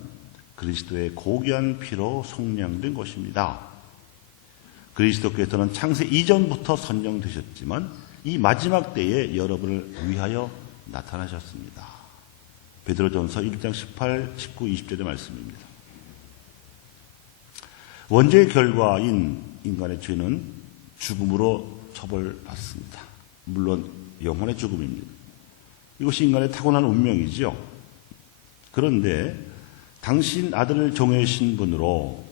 그리스도의 고귀한 피로 속량된 것입니다. 그리스도께서는 창세 이전부터 선정되셨지만 이 마지막 때에 여러분을 위하여 나타나셨습니다. 베드로전서 1장 18, 19, 20절의 말씀입니다. 원죄의 결과인 인간의 죄는 죽음으로 처벌받습니다. 물론 영혼의 죽음입니다. 이것이 인간의 타고난 운명이지요. 그런데 당신 아들을 종의 신분으로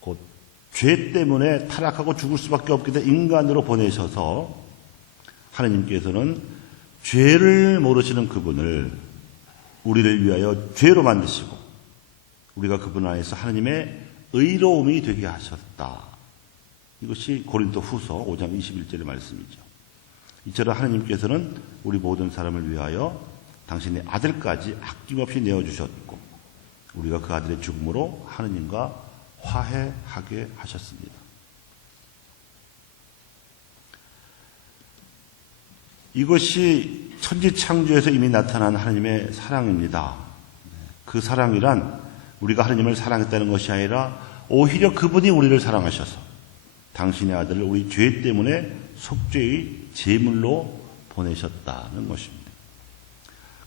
곧 죄 때문에 타락하고 죽을 수밖에 없게 된 인간으로 보내셔서 하나님께서는 죄를 모르시는 그분을 우리를 위하여 죄로 만드시고 우리가 그분 안에서 하나님의 의로움이 되게 하셨다. 이것이 고린도 후서 5장 21절의 말씀이죠. 이처럼 하나님께서는 우리 모든 사람을 위하여 당신의 아들까지 아낌없이 내어주셨고 우리가 그 아들의 죽음으로 하느님과 화해하게 하셨습니다. 이것이 천지창조에서 이미 나타난 하나님의 사랑입니다. 그 사랑이란 우리가 하나님을 사랑했다는 것이 아니라 오히려 그분이 우리를 사랑하셔서 당신의 아들을 우리 죄 때문에 속죄의 제물로 보내셨다는 것입니다.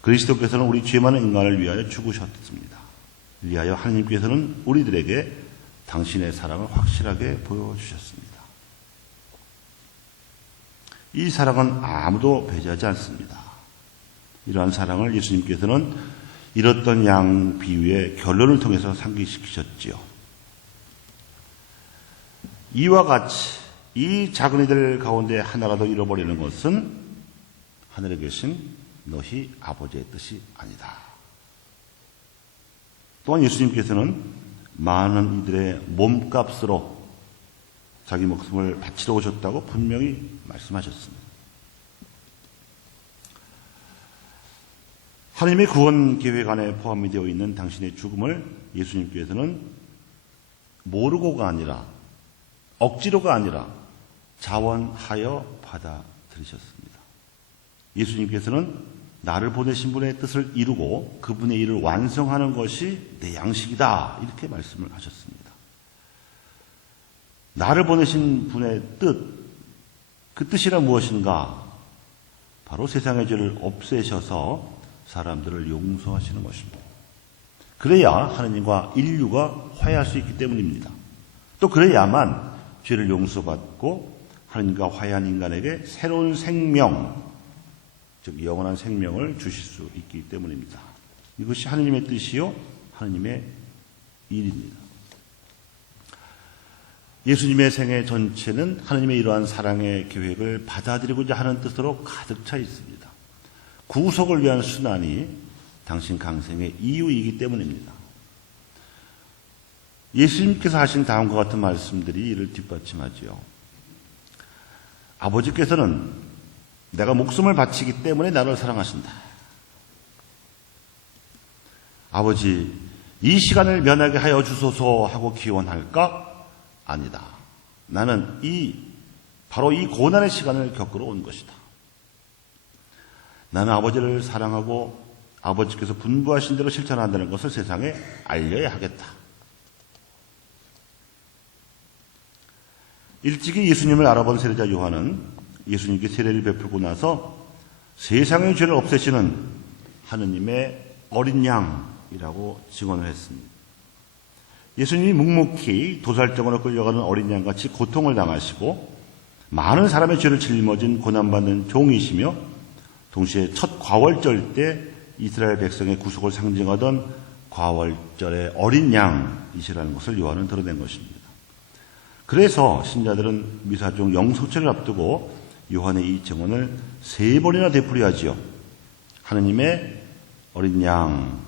그리스도께서는 우리 죄 많은 인간을 위하여 죽으셨습니다. 위하여 하나님께서는 우리들에게 당신의 사랑을 확실하게 보여주셨습니다. 이 사랑은 아무도 배제하지 않습니다. 이러한 사랑을 예수님께서는 잃었던 양 비유의 결론을 통해서 상기시키셨지요. 이와 같이 이 작은 이들 가운데 하나라도 잃어버리는 것은 하늘에 계신 너희 아버지의 뜻이 아니다. 또한 예수님께서는 많은 이들의 몸값으로 자기 목숨을 바치러 오셨다고 분명히 말씀하셨습니다. 하나님의 구원 계획 안에 포함이 되어 있는 당신의 죽음을 예수님께서는 모르고가 아니라 억지로가 아니라 자원하여 받아들이셨습니다. 예수님께서는 나를 보내신 분의 뜻을 이루고 그분의 일을 완성하는 것이 내 양식이다. 이렇게 말씀을 하셨습니다. 나를 보내신 분의 뜻, 그 뜻이란 무엇인가? 바로 세상의 죄를 없애셔서 사람들을 용서하시는 것입니다. 그래야 하나님과 인류가 화해할 수 있기 때문입니다. 또 그래야만 죄를 용서받고 하나님과 화해한 인간에게 새로운 생명, 즉 영원한 생명을 주실 수 있기 때문입니다. 이것이 하나님의 뜻이요 하나님의 일입니다. 예수님의 생애 전체는 하나님의 이러한 사랑의 계획을 받아들이고자 하는 뜻으로 가득 차 있습니다. 구속을 위한 순환이 당신 강생의 이유이기 때문입니다. 예수님께서 하신 다음과 같은 말씀들이 이를 뒷받침하지요. 아버지께서는 내가 목숨을 바치기 때문에 나를 사랑하신다. 아버지, 이 시간을 면하게 하여 주소서 하고 기원할까? 아니다. 나는 바로 이 고난의 시간을 겪으러 온 것이다. 나는 아버지를 사랑하고 아버지께서 분부하신 대로 실천한다는 것을 세상에 알려야 하겠다. 일찍이 예수님을 알아본 세례자 요한은 예수님께 세례를 베풀고 나서 세상의 죄를 없애시는 하느님의 어린 양이라고 증언을 했습니다. 예수님이 묵묵히 도살장으로 끌려가는 어린 양같이 고통을 당하시고 많은 사람의 죄를 짊어진 고난받는 종이시며 동시에 첫 과월절 때 이스라엘 백성의 구속을 상징하던 과월절의 어린 양이시라는 것을 요한은 드러낸 것입니다. 그래서 신자들은 미사종 영속체를 앞두고 요한의 이 증언을 3번이나 되풀이하지요. 하느님의 어린 양,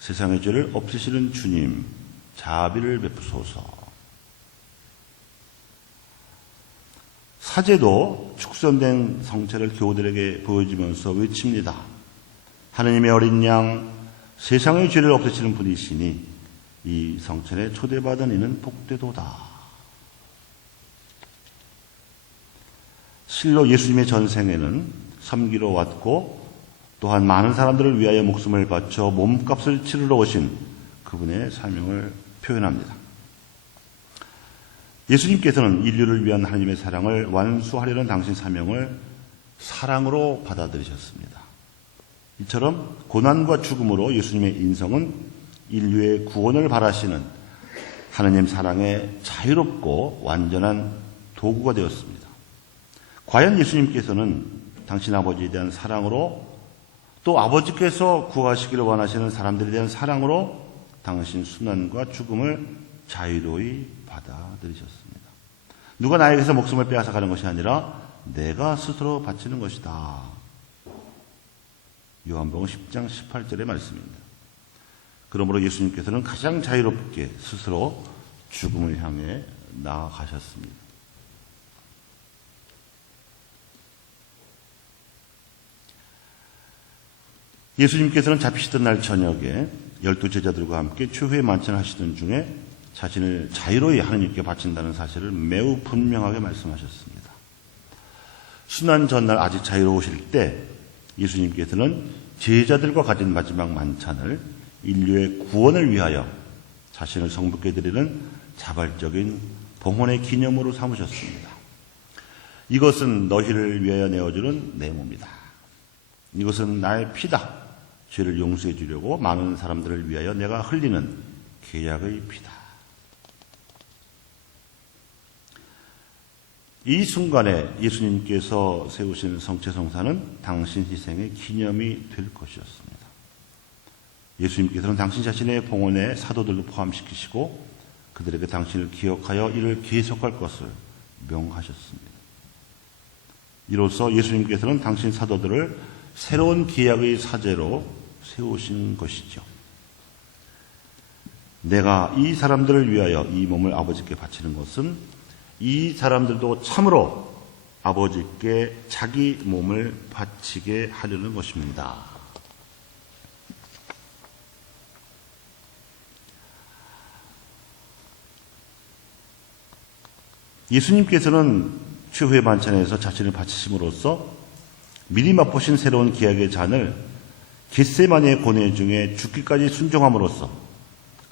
세상의 죄를 없애시는 주님, 자비를 베푸소서. 사제도 축선된 성체를 교우들에게 보여주면서 외칩니다. 하느님의 어린 양, 세상의 죄를 없애시는 분이시니 이 성천에 초대받은 이는 복되도다. 실로 예수님의 전생에는 섬기러 왔고 또한 많은 사람들을 위하여 목숨을 바쳐 몸값을 치르러 오신 그분의 사명을 표현합니다. 예수님께서는 인류를 위한 하나님의 사랑을 완수하려는 당신 사명을 사랑으로 받아들이셨습니다. 이처럼 고난과 죽음으로 예수님의 인성은 인류의 구원을 바라시는 하나님 사랑의 자유롭고 완전한 도구가 되었습니다. 과연 예수님께서는 당신 아버지에 대한 사랑으로 또 아버지께서 구하시기를 원하시는 사람들에 대한 사랑으로 당신 순환과 죽음을 자유로이 받아들이셨습니다. 누가 나에게서 목숨을 빼앗아가는 것이 아니라 내가 스스로 바치는 것이다. 요한복음 10장 18절의 말씀입니다. 그러므로 예수님께서는 가장 자유롭게 스스로 죽음을 향해 나아가셨습니다. 예수님께서는 잡히시던 날 저녁에 12제자들과 함께 추후에 만찬하시던 중에 자신을 자유로이 하나님께 바친다는 사실을 매우 분명하게 말씀하셨습니다. 순환 전날 아직 자유로우실 때 예수님께서는 제자들과 가진 마지막 만찬을 인류의 구원을 위하여 자신을 성부께 드리는 자발적인 봉헌의 기념으로 삼으셨습니다. 이것은 너희를 위하여 내어주는 내 몸이다. 이것은 나의 피다. 죄를 용서해 주려고 많은 사람들을 위하여 내가 흘리는 계약의 피다. 이 순간에 예수님께서 세우신 성체성사는 당신 희생의 기념이 될 것이었습니다. 예수님께서는 당신 자신의 봉헌에 사도들도 포함시키시고 그들에게 당신을 기억하여 이를 계속할 것을 명하셨습니다. 이로써 예수님께서는 당신 사도들을 새로운 계약의 사제로 세우신 것이죠. 내가 이 사람들을 위하여 이 몸을 아버지께 바치는 것은 이 사람들도 참으로 아버지께 자기 몸을 바치게 하려는 것입니다. 예수님께서는 최후의 만찬에서 자신을 바치심으로써 미리 맛보신 새로운 기약의 잔을 겟세마니의 고뇌 중에 죽기까지 순종함으로써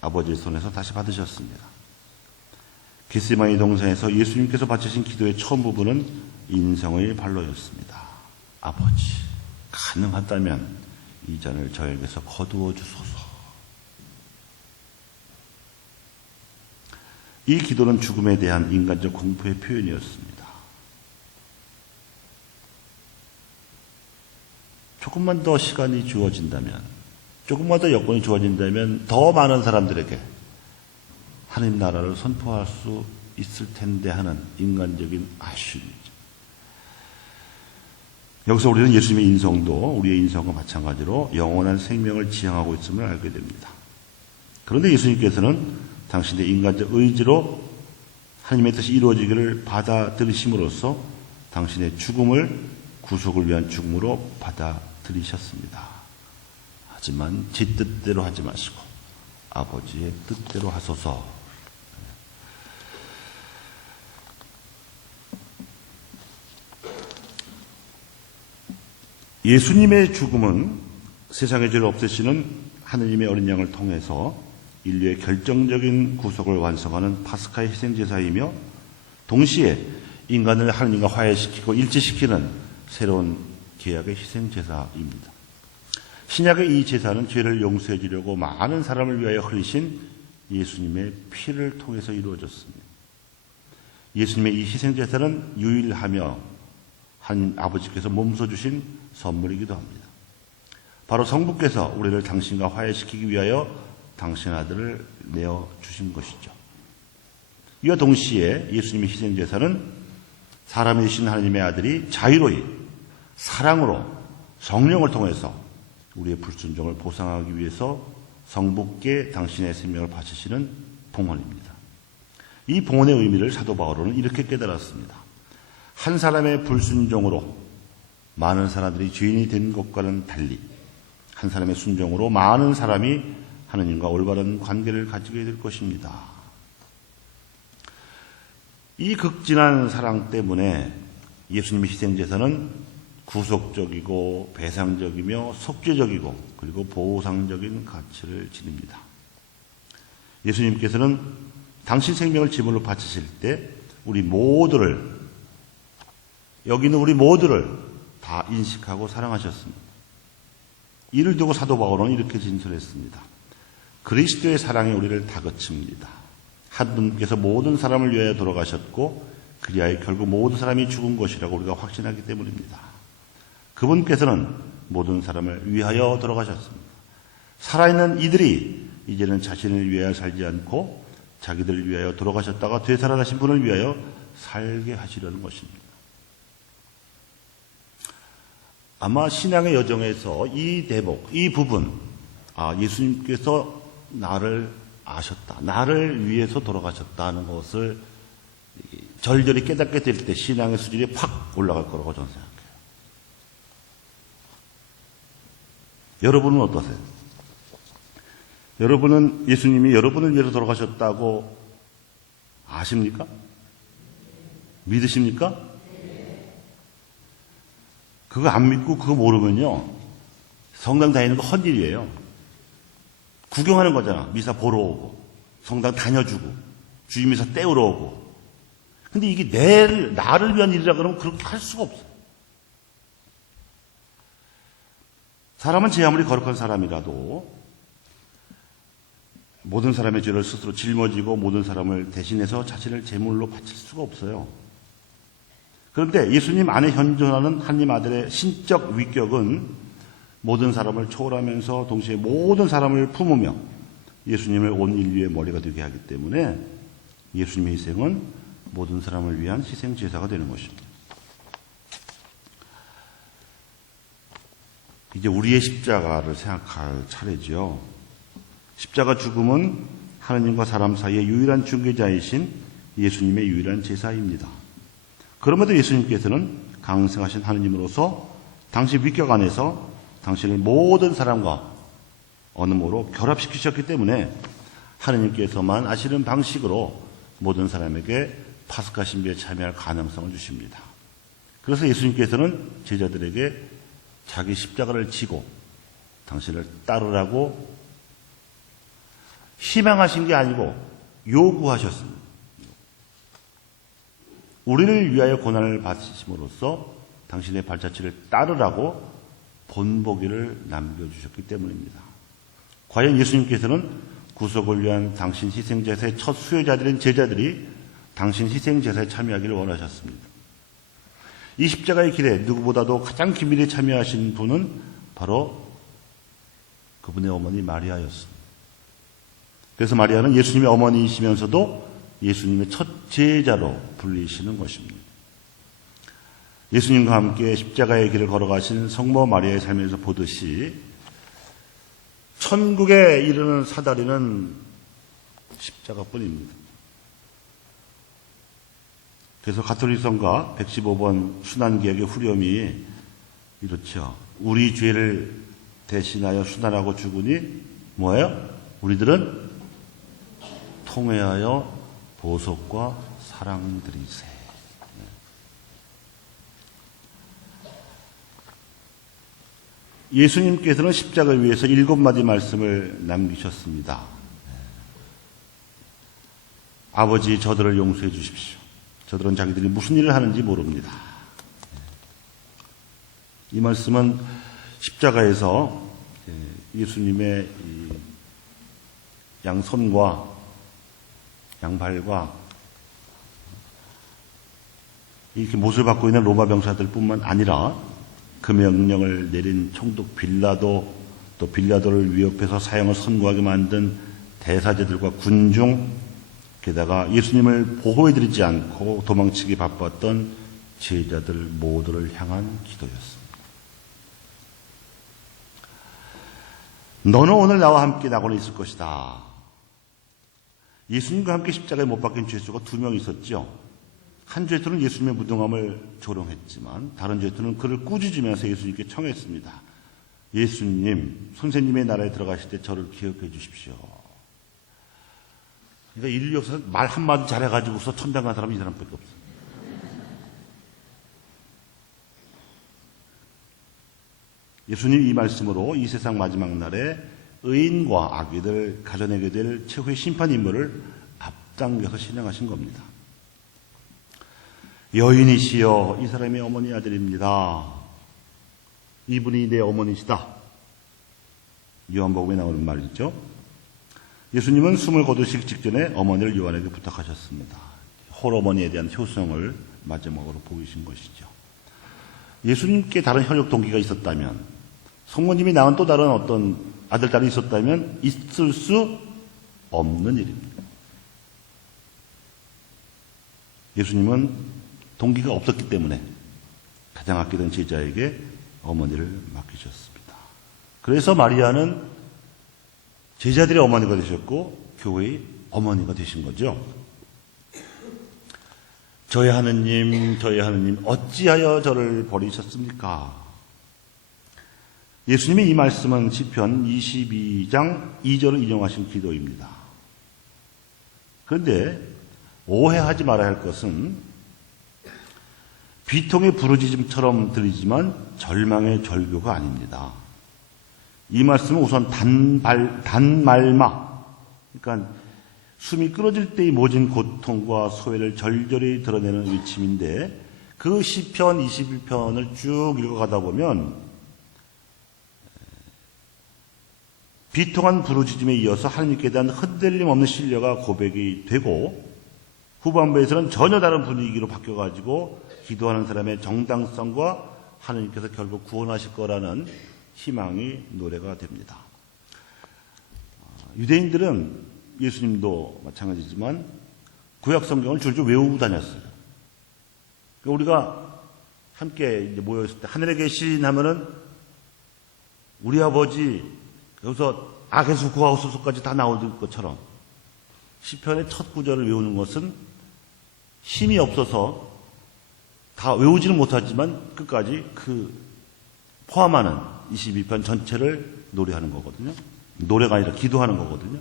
아버지의 손에서 다시 받으셨습니다. 겟세마니 동산에서 예수님께서 바치신 기도의 처음 부분은 인성의 발로였습니다. 아버지, 가능하다면 이 잔을 저에게서 거두어 주소서. 이 기도는 죽음에 대한 인간적 공포의 표현이었습니다. 조금만 더 시간이 주어진다면, 조금만 더 여건이 주어진다면 더 많은 사람들에게 하나님 나라를 선포할 수 있을 텐데 하는 인간적인 아쉬움이죠. 여기서 우리는 예수님의 인성도 우리의 인성과 마찬가지로 영원한 생명을 지향하고 있음을 알게 됩니다. 그런데 예수님께서는 당신의 인간적 의지로 하나님의 뜻이 이루어지기를 받아들이심으로써 당신의 죽음을 구속을 위한 죽음으로 받아들이셨습니다. 하지만 제 뜻대로 하지 마시고 아버지의 뜻대로 하소서. 예수님의 죽음은 세상의 죄를 없애시는 하느님의 어린 양을 통해서 인류의 결정적인 구속을 완성하는 파스카의 희생제사이며 동시에 인간을 하느님과 화해시키고 일치시키는 새로운 계약의 희생제사입니다. 신약의 이 제사는 죄를 용서해 주려고 많은 사람을 위하여 흘리신 예수님의 피를 통해서 이루어졌습니다. 예수님의 이 희생제사는 유일하며 한 아버지께서 몸소 주신 선물이기도 합니다. 바로 성부께서 우리를 당신과 화해시키기 위하여 당신 아들을 내어주신 것이죠. 이와 동시에 예수님의 희생제사는 사람이 되신 하나님의 아들이 자유로이 사랑으로 성령을 통해서 우리의 불순종을 보상하기 위해서 성부께 당신의 생명을 바치시는 봉헌입니다. 이 봉헌의 의미를 사도 바울은 이렇게 깨달았습니다. 한 사람의 불순종으로 많은 사람들이 죄인이 된 것과는 달리 한 사람의 순종으로 많은 사람이 하느님과 올바른 관계를 가지게 될 것입니다. 이 극진한 사랑 때문에 예수님의 희생제사는 구속적이고 배상적이며 속죄적이고 그리고 보상적인 가치를 지닙니다. 예수님께서는 당신 생명을 제물로 바치실 때 우리 모두를 여기 있는 우리 모두를 다 인식하고 사랑하셨습니다. 이를 두고 사도 바울은 이렇게 진술했습니다. 그리스도의 사랑이 우리를 다그칩니다. 한 분께서 모든 사람을 위하여 돌아가셨고 그리하여 결국 모든 사람이 죽은 것이라고 우리가 확신하기 때문입니다. 그분께서는 모든 사람을 위하여 돌아가셨습니다. 살아있는 이들이 이제는 자신을 위하여 살지 않고 자기들을 위하여 돌아가셨다가 되살아나신 분을 위하여 살게 하시려는 것입니다. 아마 신앙의 여정에서 이 대목, 이 부분, 예수님께서 나를 아셨다, 나를 위해서 돌아가셨다는 것을 절절히 깨닫게 될 때 신앙의 수준이 팍 올라갈 거라고 저는 생각해요. 여러분은 어떠세요? 여러분은 예수님이 여러분을 위해서 돌아가셨다고 아십니까? 믿으십니까? 그거 안 믿고 그거 모르면요, 성당 다니는 거 헛일이에요. 구경하는 거잖아. 미사 보러 오고 성당 다녀주고 주일미사 때우러 오고. 근데 이게 나를 위한 일이라 그러면 그렇게 할 수가 없어요. 사람은 제 아무리 거룩한 사람이라도 모든 사람의 죄를 스스로 짊어지고 모든 사람을 대신해서 자신을 제물로 바칠 수가 없어요. 그런데 예수님 안에 현존하는 하나님 아들의 신적 위격은 모든 사람을 초월하면서 동시에 모든 사람을 품으며 예수님을 온 인류의 머리가 되게 하기 때문에 예수님의 희생은 모든 사람을 위한 희생제사가 되는 것입니다. 이제 우리의 십자가를 생각할 차례죠. 십자가 죽음은 하나님과 사람 사이의 유일한 중개자이신 예수님의 유일한 제사입니다. 그럼에도 예수님께서는 강성하신 하나님으로서 당신 위격 안에서 당신을 모든 사람과 어느 모로 결합시키셨기 때문에 하나님께서만 아시는 방식으로 모든 사람에게 파스카 신비에 참여할 가능성을 주십니다. 그래서 예수님께서는 제자들에게 자기 십자가를 지고 당신을 따르라고 희망하신 게 아니고 요구하셨습니다. 우리를 위하여 고난을 받으심으로써 당신의 발자취를 따르라고 본보기를 남겨주셨기 때문입니다. 과연 예수님께서는 구속을 위한 당신 희생제사의 첫 수혜자들인 제자들이 당신 희생제사에 참여하기를 원하셨습니다. 이 십자가의 길에 누구보다도 가장 긴밀히 참여하신 분은 바로 그분의 어머니 마리아였습니다. 그래서 마리아는 예수님의 어머니이시면서도 예수님의 첫 제자로 불리시는 것입니다. 예수님과 함께 십자가의 길을 걸어가신 성모 마리아의 삶에서 보듯이 천국에 이르는 사다리는 십자가뿐입니다. 그래서 가톨릭 성가 115번 순환기역의 후렴이 이렇죠. 우리 죄를 대신하여 순환하고 죽으니 뭐예요? 우리들은 통회하여 보석과 사랑드리세. 예수님께서는 십자가를 위해서 7마디 말씀을 남기셨습니다. 아버지, 저들을 용서해 주십시오. 저들은 자기들이 무슨 일을 하는지 모릅니다. 이 말씀은 십자가에서 예수님의 양손과 양발과 이렇게 못을 받고 있는 로마 병사들뿐만 아니라 그 명령을 내린 총독 빌라도, 또 빌라도를 위협해서 사형을 선고하게 만든 대사제들과 군중, 게다가 예수님을 보호해드리지 않고 도망치기 바빴던 제자들 모두를 향한 기도였습니다. 너는 오늘 나와 함께 낙원에 있을 것이다. 예수님과 함께 십자가에 못 박힌 죄수가 2명 있었죠. 한 죄수는 예수님의 무능함을 조롱했지만 다른 죄수는 그를 꾸짖으면서 예수님께 청했습니다. 예수님, 선생님의 나라에 들어가실 때 저를 기억해 주십시오. 그러니까 인류 역사에서 말 한마디 잘해가지고서 천당 간 사람이 이 사람밖에 없어요. 예수님 이 말씀으로 이 세상 마지막 날에 의인과 악인을 가져내게 될 최후의 심판 인물을 앞당겨서 신앙하신 겁니다. 여인이시여, 이 사람이 어머니 아들입니다. 이분이 내 어머니시다. 요한복음에 나오는 말이죠. 예수님은 숨을 거두시기 직전에 어머니를 요한에게 부탁하셨습니다. 홀어머니에 대한 효성을 마지막으로 보이신 것이죠. 예수님께 다른 혈육 동기가 있었다면, 성모님이 낳은 또 다른 어떤 아들, 딸이 있었다면 있을 수 없는 일입니다. 예수님은 동기가 없었기 때문에 가장 아끼던 제자에게 어머니를 맡기셨습니다. 그래서 마리아는 제자들의 어머니가 되셨고 교회의 어머니가 되신 거죠. 저의 하느님, 저의 하느님, 어찌하여 저를 버리셨습니까? 예수님의 이 말씀은 시편 22장 2절을 인용하신 기도입니다. 그런데 오해하지 말아야 할 것은 비통의 부르짖음처럼 들리지만 절망의 절규가 아닙니다. 이 말씀은 우선 단말마, 그러니까 숨이 끊어질 때의 모진 고통과 소외를 절절히 드러내는 위침인데, 그 시편 21편을 쭉 읽어가다 보면 비통한 부르짖음에 이어서 하나님께 대한 흔들림 없는 신뢰가 고백이 되고, 후반부에서는 전혀 다른 분위기로 바뀌어가지고 기도하는 사람의 정당성과 하나님께서 결국 구원하실 거라는 희망의 노래가 됩니다. 유대인들은 예수님도 마찬가지지만 구약 성경을 줄줄 외우고 다녔어요. 우리가 함께 이제 모여있을 때 하늘에 계신 하면은 우리 아버지, 여기서 악에서 구하옵소서까지 다 나오는 것처럼 시편의 첫 구절을 외우는 것은 힘이 없어서 다 외우지는 못하지만 끝까지 그 포함하는 22편 전체를 노래하는 거거든요. 노래가 아니라 기도하는 거거든요.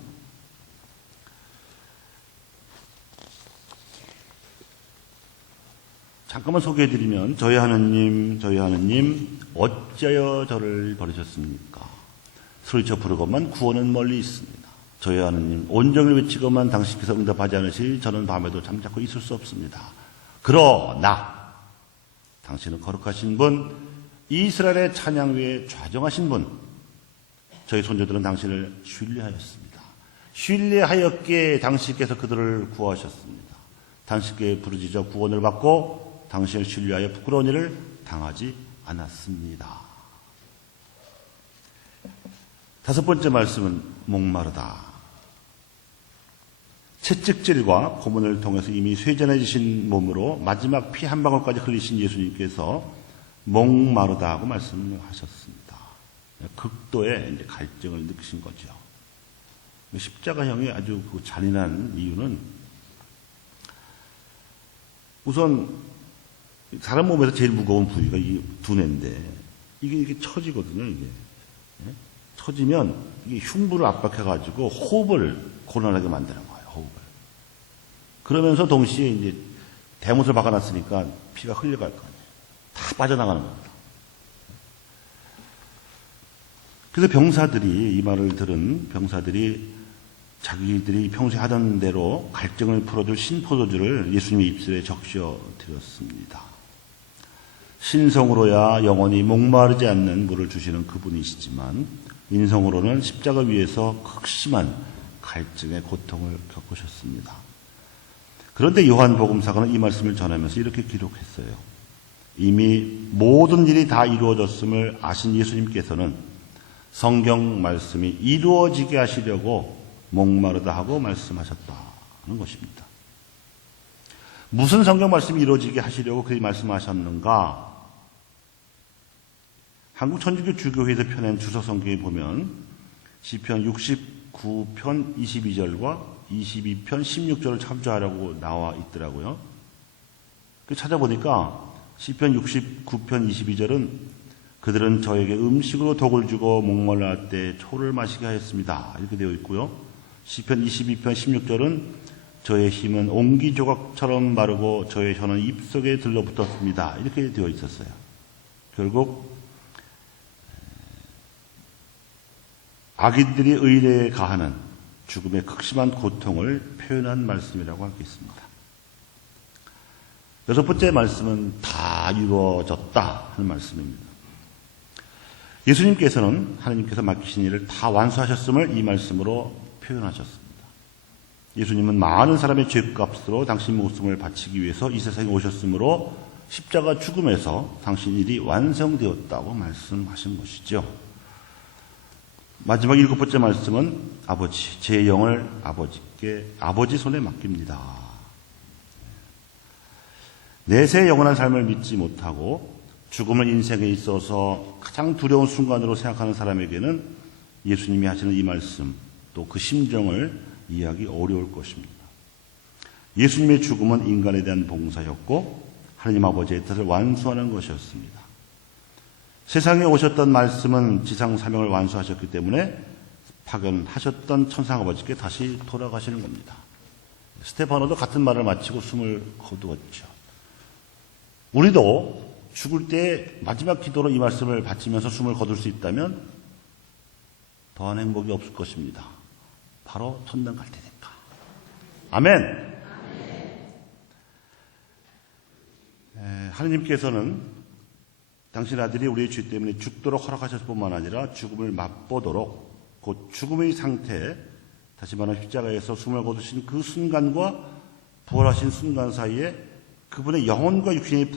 잠깐만 소개해드리면, 저희 하느님, 저희 하느님, 어찌하여 저를 버리셨습니까? 소리쳐 부르건만 구원은 멀리 있습니다. 저희 하느님, 온정을 외치건만 당신께서 응답하지 않으시 저는 밤에도 잠자코 있을 수 없습니다. 그러나 당신은 거룩하신 분, 이스라엘의 찬양 위에 좌정하신 분, 저희 손자들은 당신을 신뢰하였습니다. 신뢰하였기에 당신께서 그들을 구하셨습니다. 당신께 부르짖어 구원을 받고 당신을 신뢰하여 부끄러운 일을 당하지 않았습니다. 5번째 말씀은 목마르다. 채찍질과 고문을 통해서 이미 쇠전해지신 몸으로 마지막 피 한 방울까지 흘리신 예수님께서 목마르다고 말씀하셨습니다. 극도의 이제 갈증을 느끼신 거죠. 십자가형이 아주 그 잔인한 이유는, 우선 사람 몸에서 제일 무거운 부위가 이 두뇌인데 이게 이렇게 처지거든요. 이게 처지면 이게 흉부를 압박해가지고 호흡을 곤란하게 만드는 거예요. 호흡을. 그러면서 동시에 이제 대못을 박아놨으니까 피가 흘려갈 거 아니에요. 다 빠져나가는 겁니다. 그래서 병사들이, 이 말을 들은 병사들이 자기들이 평소에 하던 대로 갈증을 풀어줄 신포도주를 예수님의 입술에 적셔 드렸습니다. 신성으로야 영원히 목마르지 않는 물을 주시는 그분이시지만 인성으로는 십자가 위에서 극심한 갈증의 고통을 겪으셨습니다. 그런데 요한복음사가는 이 말씀을 전하면서 이렇게 기록했어요. 이미 모든 일이 다 이루어졌음을 아신 예수님께서는 성경 말씀이 이루어지게 하시려고 목마르다 하고 말씀하셨다는 것입니다. 무슨 성경 말씀이 이루어지게 하시려고 그렇게 말씀하셨는가? 한국천주교 주교회에서 펴낸 주석 성경에 보면 시편 69편 22절과 22편 16절을 참조하라고 나와 있더라고요. 찾아보니까 시편 69편 22절은 그들은 저에게 음식으로 독을 주고 목말라 할 때 초를 마시게 하였습니다. 이렇게 되어 있고요. 시편 22편 16절은 저의 힘은 옹기 조각처럼 마르고 저의 혀는 입속에 들러붙었습니다. 이렇게 되어 있었어요. 결국 악인들이 의뢰에 가하는 죽음의 극심한 고통을 표현한 말씀이라고 하겠습니다. 여섯 번째 말씀은 다 이루어졌다 하는 말씀입니다. 예수님께서는 하나님께서 맡기신 일을 다 완수하셨음을 이 말씀으로 표현하셨습니다. 예수님은 많은 사람의 죄값으로 당신 목숨을 바치기 위해서 이 세상에 오셨으므로 십자가 죽음에서 당신 일이 완성되었다고 말씀하신 것이죠. 마지막 일곱 번째 말씀은 아버지, 제 영을 아버지 손에 맡깁니다. 내세 영원한 삶을 믿지 못하고 죽음을 인생에 있어서 가장 두려운 순간으로 생각하는 사람에게는 예수님이 하시는 이 말씀, 또 그 심정을 이해하기 어려울 것입니다. 예수님의 죽음은 인간에 대한 봉사였고 하나님 아버지의 뜻을 완수하는 것이었습니다. 세상에 오셨던 말씀은 지상 사명을 완수하셨기 때문에 파견하셨던 천상 아버지께 다시 돌아가시는 겁니다. 스테파노도 같은 말을 마치고 숨을 거두었죠. 우리도 죽을 때 마지막 기도로 이 말씀을 바치면서 숨을 거둘 수 있다면 더한 행복이 없을 것입니다. 바로 천당 갈 테니까. 아멘. 하느님께서는 당신 아들이 우리의 죄 때문에 죽도록 허락하셨을 뿐만 아니라 죽음을 맛보도록 곧 죽음의 상태, 다시 말하면 십자가에서 숨을 거두신 그 순간과 부활하신 순간 사이에 그분의 영혼과 육신이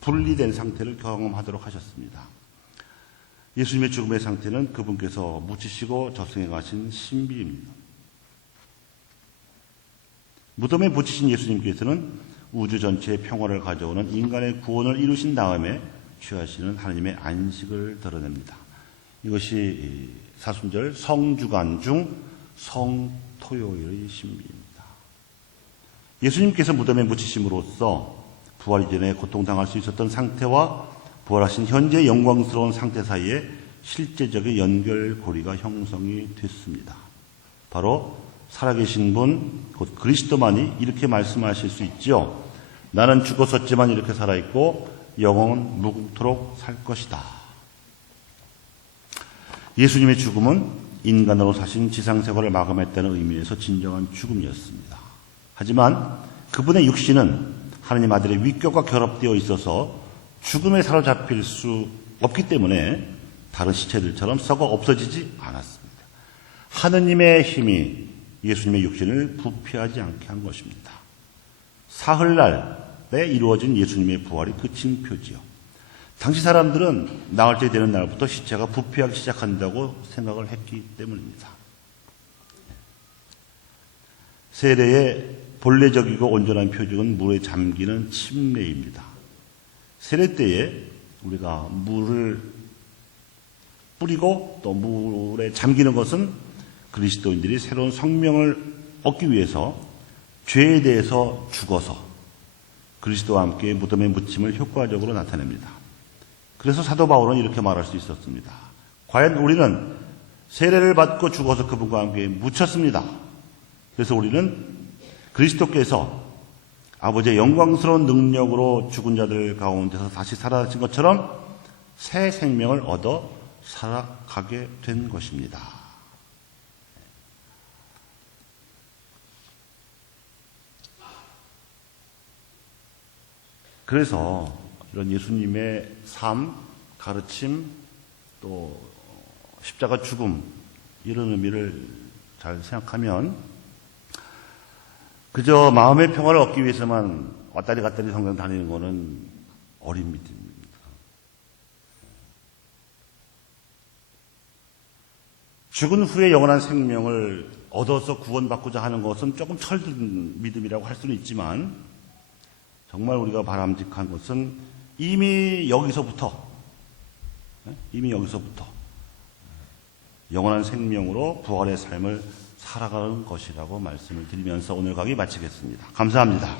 분리된 상태를 경험하도록 하셨습니다. 예수님의 죽음의 상태는 그분께서 묻히시고 저승에 가신 신비입니다. 무덤에 묻히신 예수님께서는 우주 전체의 평화를 가져오는 인간의 구원을 이루신 다음에 취하시는 하나님의 안식을 드러냅니다. 이것이 사순절 성주간 중 성토요일의 신비입니다. 예수님께서 무덤에 묻히심으로써 부활 이전에 고통당할 수 있었던 상태와 부활하신 현재 영광스러운 상태 사이에 실제적인 연결고리가 형성이 됐습니다. 바로 살아계신 분, 곧 그리스도만이 이렇게 말씀하실 수 있죠. 나는 죽었었지만 이렇게 살아있고 영원은 무궁토록 살 것이다. 예수님의 죽음은 인간으로 사신 지상생활을 마감했다는 의미에서 진정한 죽음이었습니다. 하지만 그분의 육신은 하나님 아들의 위격과 결합되어 있어서 죽음에 사로잡힐 수 없기 때문에 다른 시체들처럼 썩어 없어지지 않았습니다. 하느님의 힘이 예수님의 육신을 부패하지 않게 한 것입니다. 사흘날에 이루어진 예수님의 부활이 그 징표지요. 당시 사람들은 나흘째 되는 날부터 시체가 부패하기 시작한다고 생각을 했기 때문입니다. 세례의 본래적이고 온전한 표적은 물에 잠기는 침례입니다. 세례 때에 우리가 물을 뿌리고 또 물에 잠기는 것은 그리스도인들이 새로운 생명을 얻기 위해서 죄에 대해서 죽어서 그리스도와 함께 무덤에 묻힘을 효과적으로 나타냅니다. 그래서 사도 바울은 이렇게 말할 수 있었습니다. 과연 우리는 세례를 받고 죽어서 그분과 함께 묻혔습니다. 그래서 우리는 그리스도께서 아버지의 영광스러운 능력으로 죽은 자들 가운데서 다시 살아나신 것처럼 새 생명을 얻어 살아가게 된 것입니다. 그래서 이런 예수님의 삶, 가르침, 또 십자가 죽음, 이런 의미를 잘 생각하면 그저 마음의 평화를 얻기 위해서만 왔다리 갔다리 성경 다니는 것은 어린 믿음입니다. 죽은 후에 영원한 생명을 얻어서 구원받고자 하는 것은 조금 철든 믿음이라고 할 수는 있지만 정말 우리가 바람직한 것은 이미 여기서부터 영원한 생명으로 부활의 삶을 살아가는 것이라고 말씀을 드리면서 오늘 강의 마치겠습니다. 감사합니다.